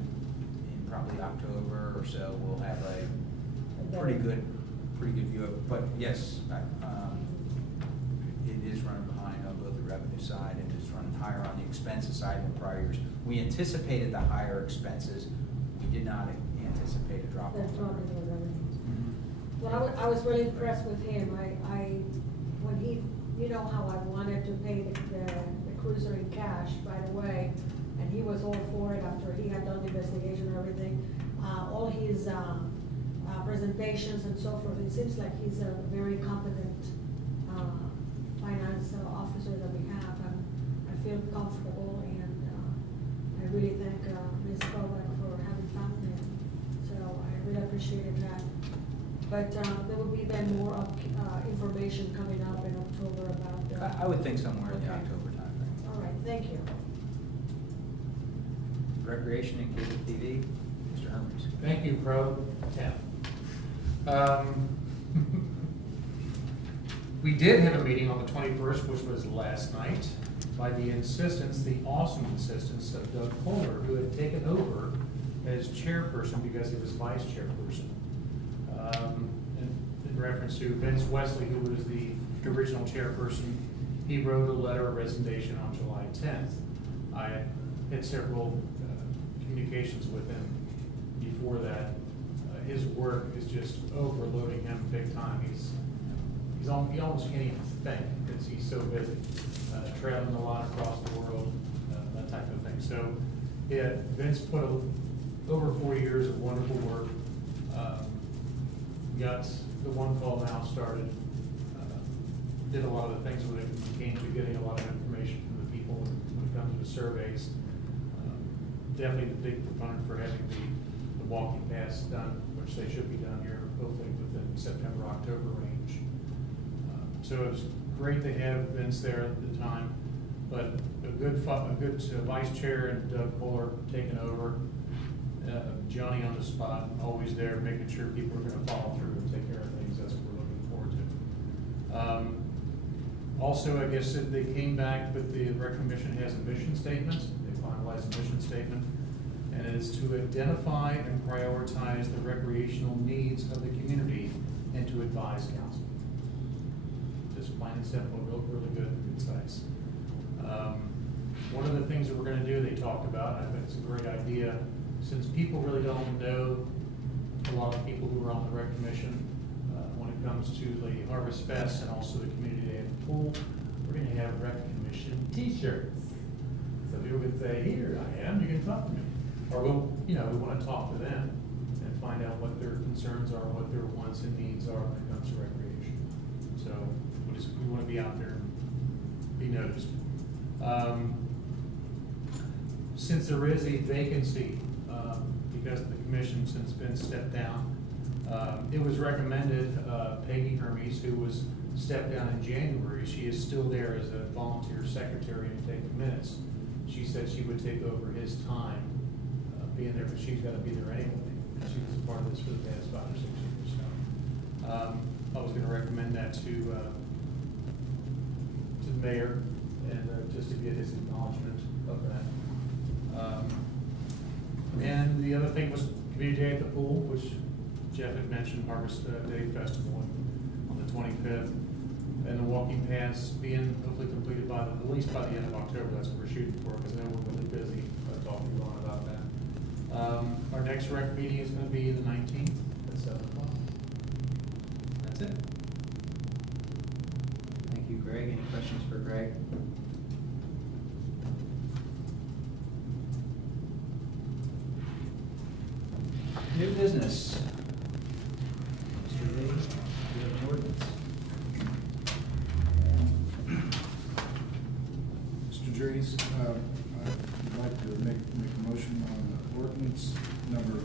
in probably October or so, we'll have a pretty good view of it. But yes, it is running behind on both the revenue side, and it's running higher on the expenses side than prior years. We anticipated the higher expenses. We did not anticipate a drop. That's not in the revenues. Mhm. Well, I was really impressed with him. When he, how I wanted to pay the cruiser in cash right away, and he was all for it after he had done the investigation and everything. All his presentations and so forth, it seems like he's a very competent finance officer that we have, and I feel comfortable, and I really thank Ms. Cohen for having found him. So I really appreciated that. But there will be then more information coming up in October about. I would think somewhere in the Okay. October timeframe. All right, thank you. Recreation and cable TV, Mr. Hermes. Thank you, Pro Tem. We did have a meeting on the 21st, which was last night, by the awesome insistence of Doug Kohler, who had taken over as chairperson because he was vice chairperson. In reference to Vince Wesley, who was the original chairperson, he wrote a letter of resignation on July 10th. I had several communications with him before that. His work is just overloading him big time. He almost can't even think because he's so busy, traveling a lot across the world, that type of thing. So, yeah, Vince put over 4 years of wonderful work. Got the One Call Now started. Did a lot of the things when it came to getting a lot of information from the people when it comes to the surveys. Definitely the big proponent for having the walking paths done, which they should be done here hopefully within September, October range. So it was great to have Vince there at the time, but a good vice chair and Doug Kohler taking over. Johnny on the spot, always there, making sure people are going to follow through and take care of things. That's what we're looking forward to. Also, I guess that they came back, but the Rec Commission has a mission statement. They finalized a mission statement, and it is to identify and prioritize the recreational needs of the community and to advise council. Just plain and simple, really good, concise. One of the things that we're going to do, they talked about, I think it's a great idea, since people really don't know a lot of people who are on the Rec Commission, when it comes to the Harvest Fest and also the Community Day at the Pool, we're going to have Rec Commission t-shirts. So people can say, here I am, you can talk to me. Or we want to talk to them and find out what their concerns are, what their wants and needs are when it comes to recreation. So we want to be out there and be noticed. Since there is a vacancy, because the commission since been stepped down, it was recommended Peggy Hermes, who was stepped down in January, she is still there as a volunteer secretary and take minutes. She said she would take over his time being there, but she's got to be there anyway. She was a part of this for the past 5 or 6 years. So I was going to recommend that to the mayor, and just to get his acknowledgement of that. And the other thing was Community Day at the Pool, which Jeff had mentioned, Harvest Day Festival on the 25th, and the walking paths being hopefully completed by at least by the end of October. That's what we're shooting for, because I know we're really busy. I'll talk to you on about that. Our next rec meeting is going to be the 19th at 7 o'clock. That's it. Thank you, Greg. Any questions for Greg? New business. Mr. Lee, you have an ordinance. Mr. Dries, I'd like to make a motion on ordinance number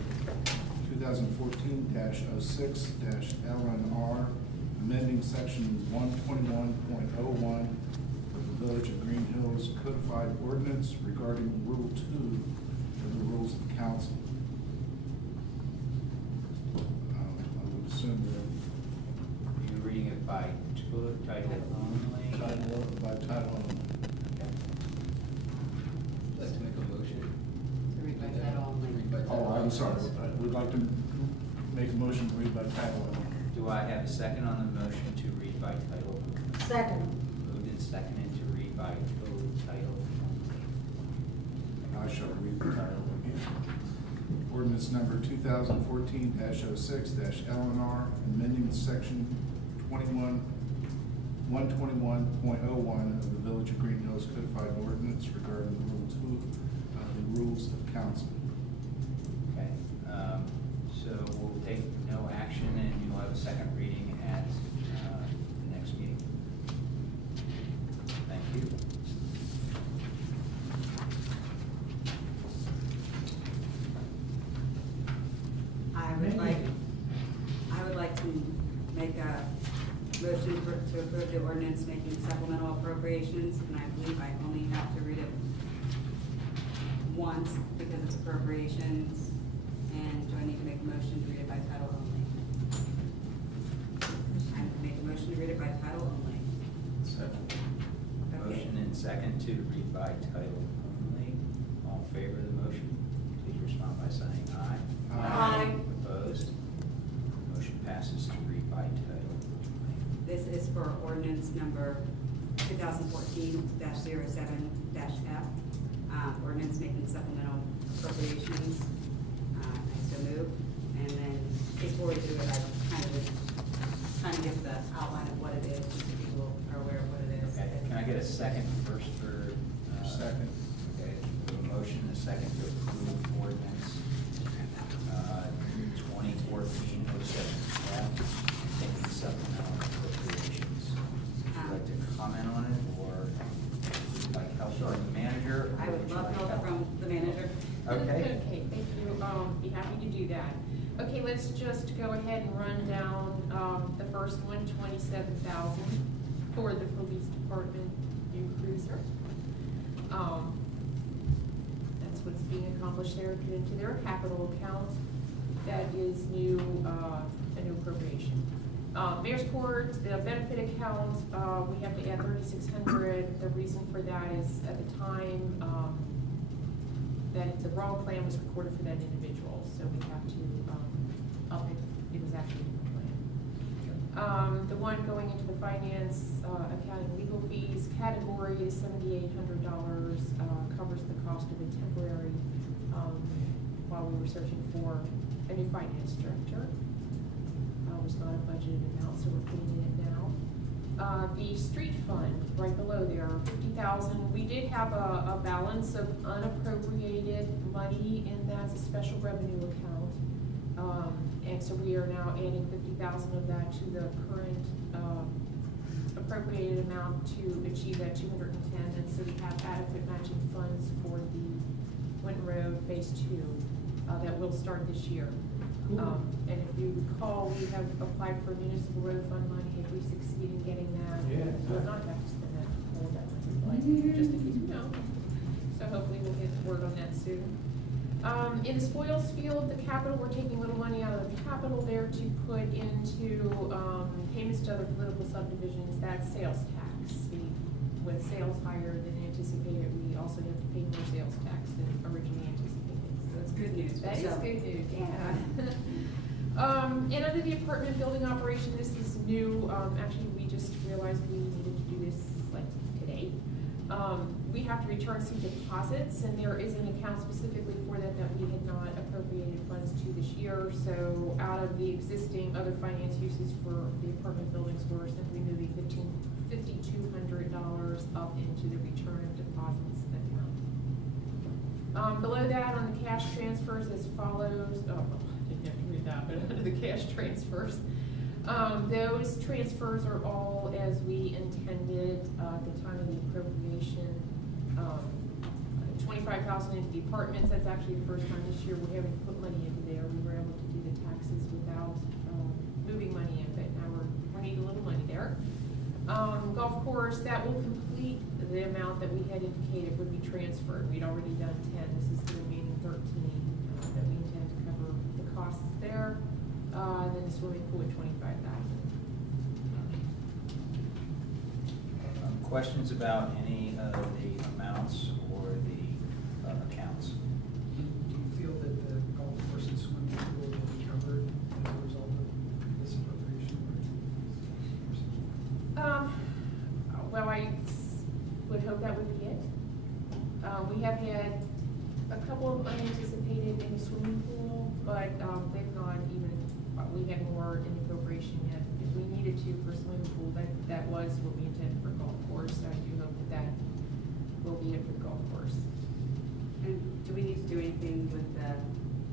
2014-06-LNR, amending section 121.01 of the Village of Greenhills codified ordinance regarding Rule 2 of the Rules of Council. I would assume that You're reading it by title only? by title only. I'd like to make a motion. To read by title only. Read by title Oh, I'm only. sorry. We'd like to make a motion to read by title only. Do I have a second on the motion to read by title? Second. Moved and seconded to read by title. I shall read the title again. Ordinance number 2014-06-LNR, amending section 21, 121.01 of the Village of Greenhills Codified Ordinance regarding the rules of council. Okay, so we'll take no action, and you'll have a second reading at the next meeting. Thank you. I would like to make a motion to approve the ordinance making supplemental appropriations, and I believe I only have to read it once because it's appropriations. And do I need to make a motion to read it by title only? I would make a motion to read it by title only. Second. Okay. Motion and second to read by title only. All in favor of the motion, please respond by saying aye. Aye. Opposed? Motion passes to read by title only. This is for ordinance number 2014-07-F, ordinance making supplemental appropriations. I so move. And then before we do it, I kind of give the outline of what it is, just so people are aware of what it is. Okay, can I get a second first for? Second. Okay, we have a motion and a second to approve ordinance 2014-07F, taking supplemental appropriations. Would you like to comment on it, or like help from the manager? I would love help from the manager. Okay. Okay, thank you. Be happy to do that. Okay, let's just go ahead and run down the first one, $27,000 for the police department new cruiser. That's what's being accomplished there, put into their capital account. That is new, a new appropriation. Mayor's Court, the benefit account, we have to add $3,600. The reason for that is at the time that the wrong plan was recorded for that individual, so we have to up it. It was actually a different plan. The one going into the finance, accounting legal fees category is $7,800, covers the cost of a temporary, while we were searching for a new finance director. Was not a budgeted amount, so we're putting in it now. The street fund, right below there, $50,000. We did have a balance of unappropriated money, and that's a special revenue account. And so we are now adding $50,000 of that to the current appropriated amount to achieve that 210. And so we have adequate matching funds for the Winton Road Phase 2 that will start this year. And if you recall, we have applied for municipal road fund money. If we succeed in getting that, we'll not have to spend that whole that money, just in case we don't. So hopefully we'll get word on that soon. In the spoils field, the capital, we're taking a little money out of the capital there to put into payments to other political subdivisions. That's sales tax. With sales higher than anticipated, we also have to pay more sales tax than originally anticipated. So That's good news. that is good news, yeah. And under the apartment building operation, this is new. Actually, we just realized we needed to do this like today. We have to return some deposits, and there is an account specifically for that we had not appropriated funds to this year. So out of the existing other finance uses for the apartment buildings, we're simply moving $5,200 up into the return of deposits account. Below that, on the cash transfers as follows. Oh, I didn't have to read that, but under the cash transfers, those transfers are all as we intended at the time of the appropriation. 25,000 into the apartments. That's actually the first time this year we haven't put money into there. We were able to do the taxes without moving money in, but now we need a little money there. Golf course, that will complete the amount that we had indicated would be transferred. We'd already done 10. This is the remaining 13 that we intend to cover the costs there. Then the swimming pool at 25,000. Questions about any of the amounts or the accounts? Do you feel that the golf course and swimming pool will be covered as a result of this appropriation? Well, I would hope that would be it. We have had a couple of unanticipated in the swimming pool, but they've not even we have more in the appropriation yet. If we needed to for swimming pool, that was what we intended for golf course. I do hope that will be it for the golf course. And do we need to do anything with the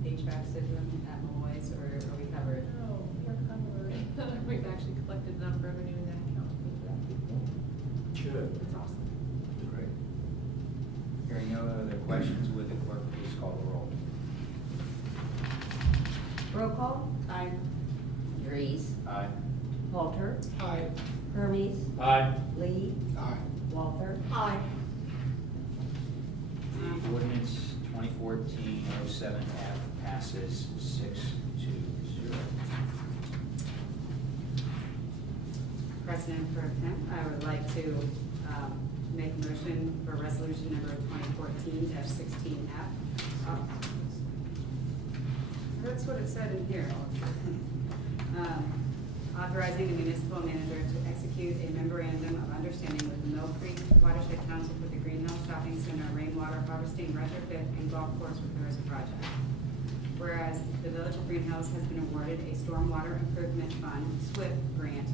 HVAC system at Malloy's, or are we covered? No, we're covered. We've actually collected enough revenue in that account to pay for that. Good. It's awesome. Great. Hearing no other questions, would the clerk please call the roll? Roll call. Aye. Dries. Aye. Halter. Aye. Hermes. Aye. Lee. Aye. Walther. Aye. Ordinance 2014-07F passes 6-0. President Pro Tem, I would like to make a motion for resolution number 2014-16F. That's what it said in here. Authorizing the municipal manager to execute a memorandum of understanding with the Mill Creek Watershed Council for the Greenhills Shopping Center rainwater harvesting retrofit and golf course repairs project. Whereas the Village of Greenhills has been awarded a Stormwater Improvement Fund SWIFT grant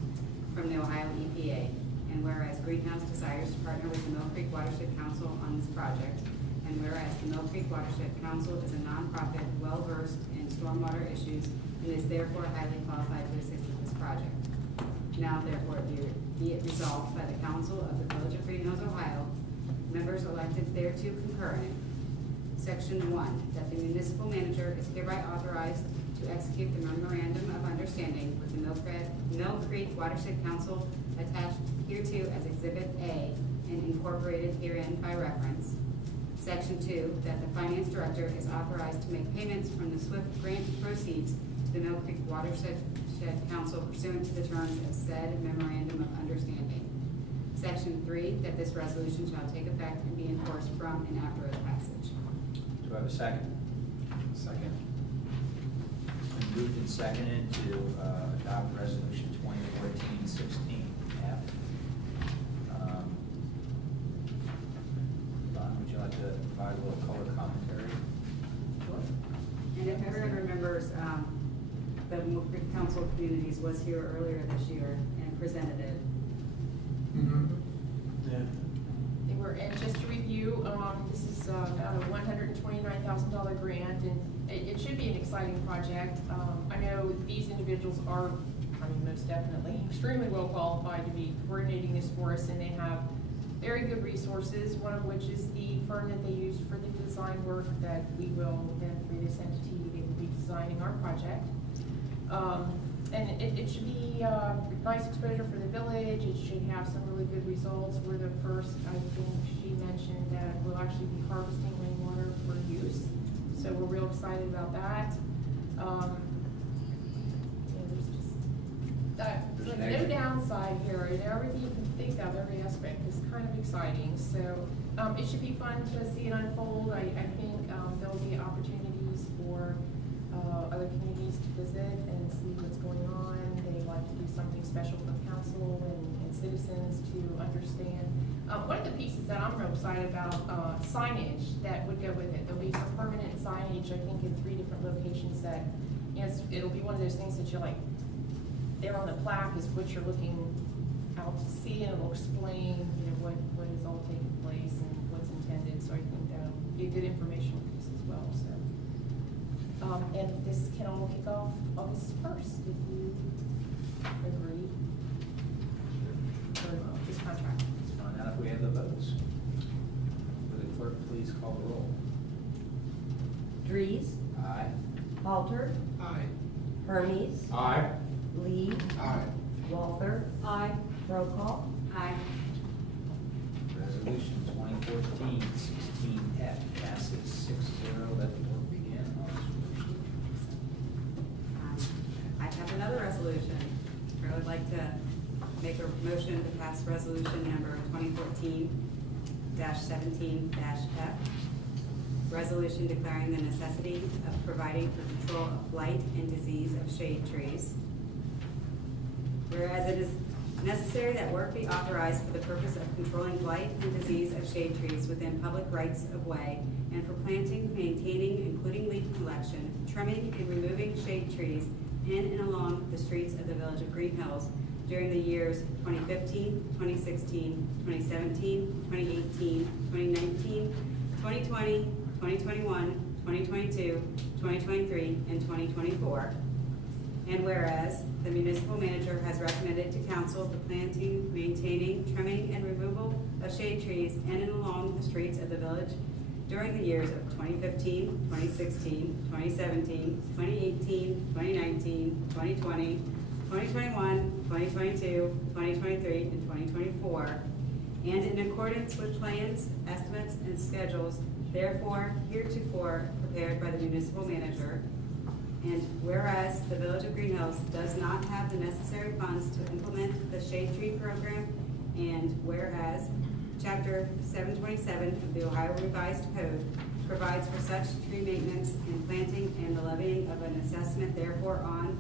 from the Ohio EPA, and whereas Greenhouse desires to partner with the Mill Creek Watershed Council on this project, and whereas the Mill Creek Watershed Council is a nonprofit well-versed in stormwater issues and is therefore highly qualified to assist with this project. Now therefore be it resolved by the Council of the Village of Greenhills, Ohio, members elected thereto concurrent. Section 1, that the municipal manager is hereby authorized to execute the memorandum of understanding with the Mill Creek Watershed Council attached hereto as Exhibit A and incorporated herein by reference. Section 2, that the finance director is authorized to make payments from the SWIFT grant proceeds to the Mill Creek Watershed Council pursuant to the terms of said memorandum of understanding. Section 3, that this resolution shall take effect and be enforced from and after its passage. Do I have a second? Second. Been moved and seconded to adopt resolution 2014-16F. Don, would you like to provide a little color commentary? And if everyone remembers, the Mill Creek Council of Communities was here earlier this year and presented it. Yeah. And just to review, this is about a $129,000 grant, and it should be an exciting project. I know these individuals are, most definitely extremely well qualified to be coordinating this for us, and they have very good resources, one of which is the firm that they use for the design work that we will then, through this entity, they will be designing our project. And it should be nice exposure for the village. It should have some really good results. We're the first, I think she mentioned, that we'll actually be harvesting rainwater for use. So we're real excited about that. There's no downside here. And everything you can think of, every aspect is kind of exciting. So it should be fun to see it unfold. I think there'll be opportunities for other communities to visit and see what's going on. They like to do something special for council and citizens to understand. One of the pieces that I'm real excited about, signage that would go with it. There'll be some permanent signage, I think, in 3 different locations that, it'll be one of those things that you're like, there on the plaque is what you're looking out to see, and it'll explain, what is all taking place and what's intended. So I think that'll be a good informational piece as well, so. And this can all kick off August 1st, if you agree for this contract. Let's find out if we have the votes. Would the clerk please call the roll? Dries. Aye. Halter. Aye. Hermes. Aye. Lee. Aye. Walther. Aye. Roll call. Aye. Resolution 2014-16F passes 6-0. Let the work begin. I have another resolution. I would like to make a motion to pass resolution number 2014-17-F. Resolution declaring the necessity of providing for control of blight and disease of shade trees. Whereas it is necessary that work be authorized for the purpose of controlling blight and disease of shade trees within public rights of way, and for planting, maintaining, including leaf collection, trimming, and removing shade trees in and along the streets of the village of Greenhills during the years 2015, 2016, 2017, 2018, 2019, 2020, 2021, 2022, 2023, and 2024. And whereas the municipal manager has recommended to council the planting, maintaining, trimming, and removal of shade trees in and along the streets of the village during the years of 2015, 2016, 2017, 2018, 2019, 2020, 2021, 2022, 2023, and 2024, and in accordance with plans, estimates, and schedules therefore heretofore prepared by the municipal manager, and whereas the Village of Greenhills does not have the necessary funds to implement the shade tree program, and whereas Chapter 727 of the Ohio Revised Code provides for such tree maintenance and planting and the levying of an assessment therefore on,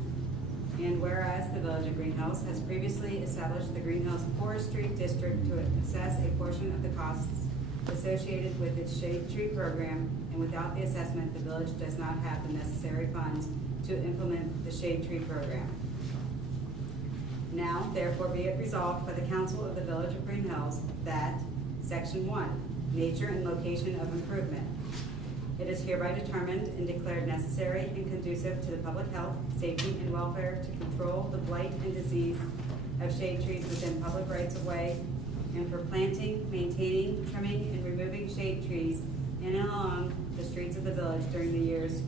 and whereas the Village of Greenhills has previously established the Greenhills Forestry District to assess a portion of the costs associated with its shade tree program, and without the assessment, the village does not have the necessary funds to implement the shade tree program. Now, therefore, be it resolved by the Council of the Village of Greenhills that Section 1, Nature and Location of Improvement. It is hereby determined and declared necessary and conducive to the public health, safety, and welfare to control the blight and disease of shade trees within public rights of way, and for planting, maintaining, trimming, and removing shade trees in and along the streets of the village during the years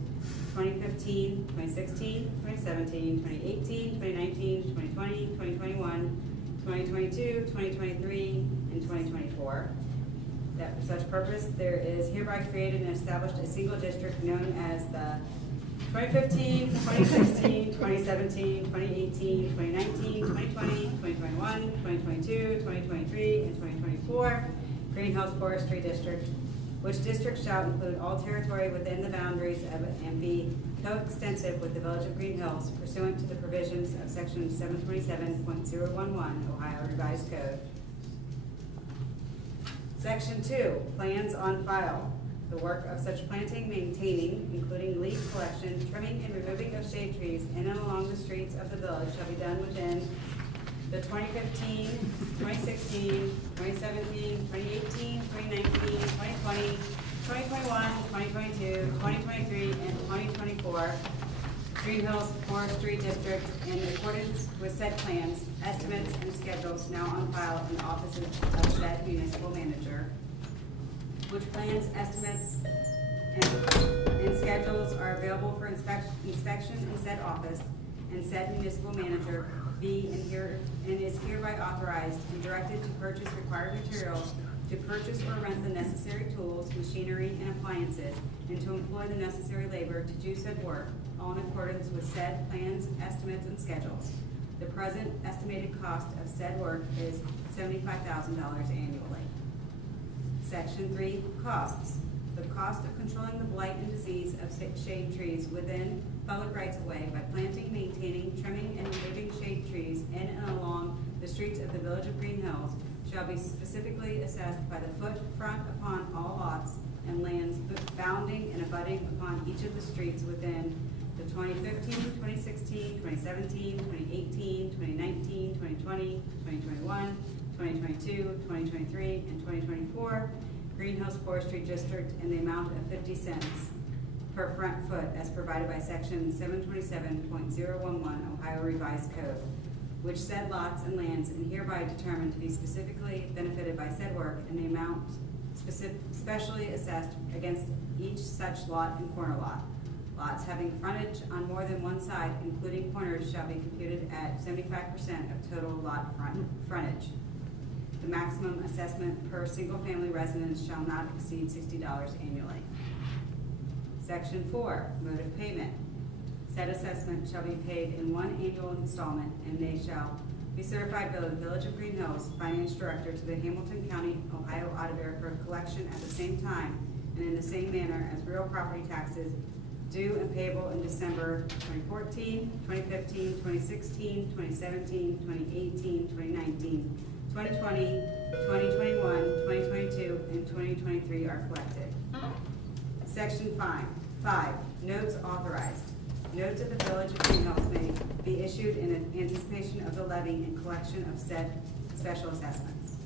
2015, 2016, 2017, 2018, 2019, 2020, 2021, 2022, 2023, and 2024. That for such purpose, there is hereby created and established a single district known as the 2015, 2016, 2017, 2018, 2019, 2020, 2021, 2022, 2023, and 2024 Greenhouse Forestry District, which district shall include all territory within the boundaries of and be coextensive with the Village of Greenhills pursuant to the provisions of Section 727.011 Ohio Revised Code. Section 2, Plans on File. The work of such planting, maintaining, including leaf collection, trimming, and removing of shade trees in and along the streets of the village shall be done within the 2015, 2016, 2017, 2018, 2019, 2020, 2021, 2022, 2023, and 2024 Greenhills Forestry District in accordance with said plans, estimates, and schedules now on file in the offices of said municipal manager, which plans, estimates, and schedules are available for inspection in said office, and said municipal manager be and is hereby authorized and directed to purchase required materials, to purchase or rent the necessary tools, machinery, and appliances, and to employ the necessary labor to do said work, all in accordance with said plans, estimates, and schedules. The present estimated cost of said work is $75,000 annually. Section 3, Costs. The cost of controlling the blight and disease of shade trees within public rights of way by planting, maintaining, trimming, and removing shade trees in and along the streets of the Village of Greenhills shall be specifically assessed by the footprint upon all lots and lands bounding and abutting upon each of the streets within the 2015, 2016, 2017, 2018, 2019, 2020, 2021, 2022, 2023, and 2024 Greenhouse Forestry District in the amount of 50 cents per front foot as provided by Section 727.011 Ohio Revised Code, which said lots and lands and hereby determined to be specifically benefited by said work in the amount specially assessed against each such lot and corner lot. Lots having frontage on more than one side, including corners, shall be computed at 75% of total lot frontage. The maximum assessment per single-family residence shall not exceed $60 annually. Section 4, Mode of Payment. Said assessment shall be paid in one annual installment, and they shall be certified by the Village of Greenhills Finance Director to the Hamilton County, Ohio Auditor for collection at the same time and in the same manner as real property taxes due and payable in December 2014, 2015, 2016, 2017, 2018, 2019, 2020, 2021, 2022, and 2023 are collected. Section 5, Notes Authorized. notes of the Village of Greenhills may be issued in anticipation of the levy and collection of said special assessments.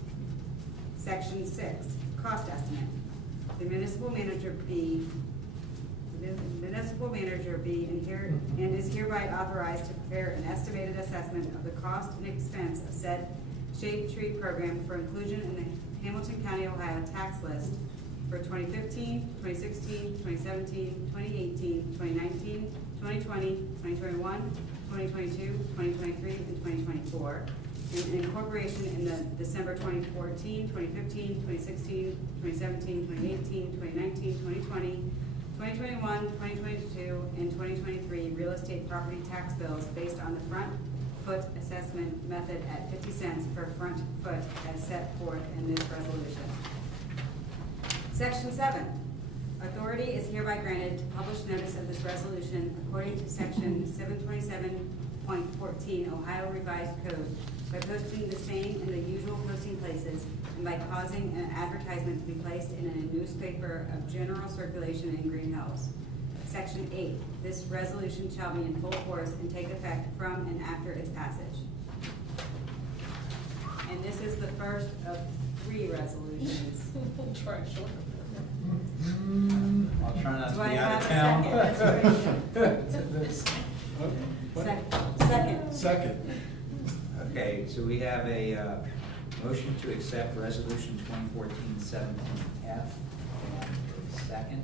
Section 6, cost estimate. The municipal manager be and is hereby authorized to prepare an estimated assessment of the cost and expense of said shade tree program for inclusion in the Hamilton County, Ohio tax list for 2015, 2016, 2017, 2018, 2019, 2020, 2021, 2022, 2023, and 2024. And incorporation in the December 2014, 2015, 2016, 2017, 2018, 2019, 2020, 2021, 2022, and 2023 real estate property tax bills based on the front foot assessment method at 50 cents per front foot as set forth in this resolution. Section 7. Authority is hereby granted to publish notice of this resolution according to section 727.14 Ohio Revised Code by posting the same in the usual posting places and by causing an advertisement to be placed in a newspaper of general circulation in Greenhills. Section 8. This resolution shall be in full force and take effect from and after its passage. And this is the first of 3 resolutions. Try it short. I'll try not to Do I be out of have town. a second? Second. Okay, so we have a motion to accept resolution 2014-17F and a second.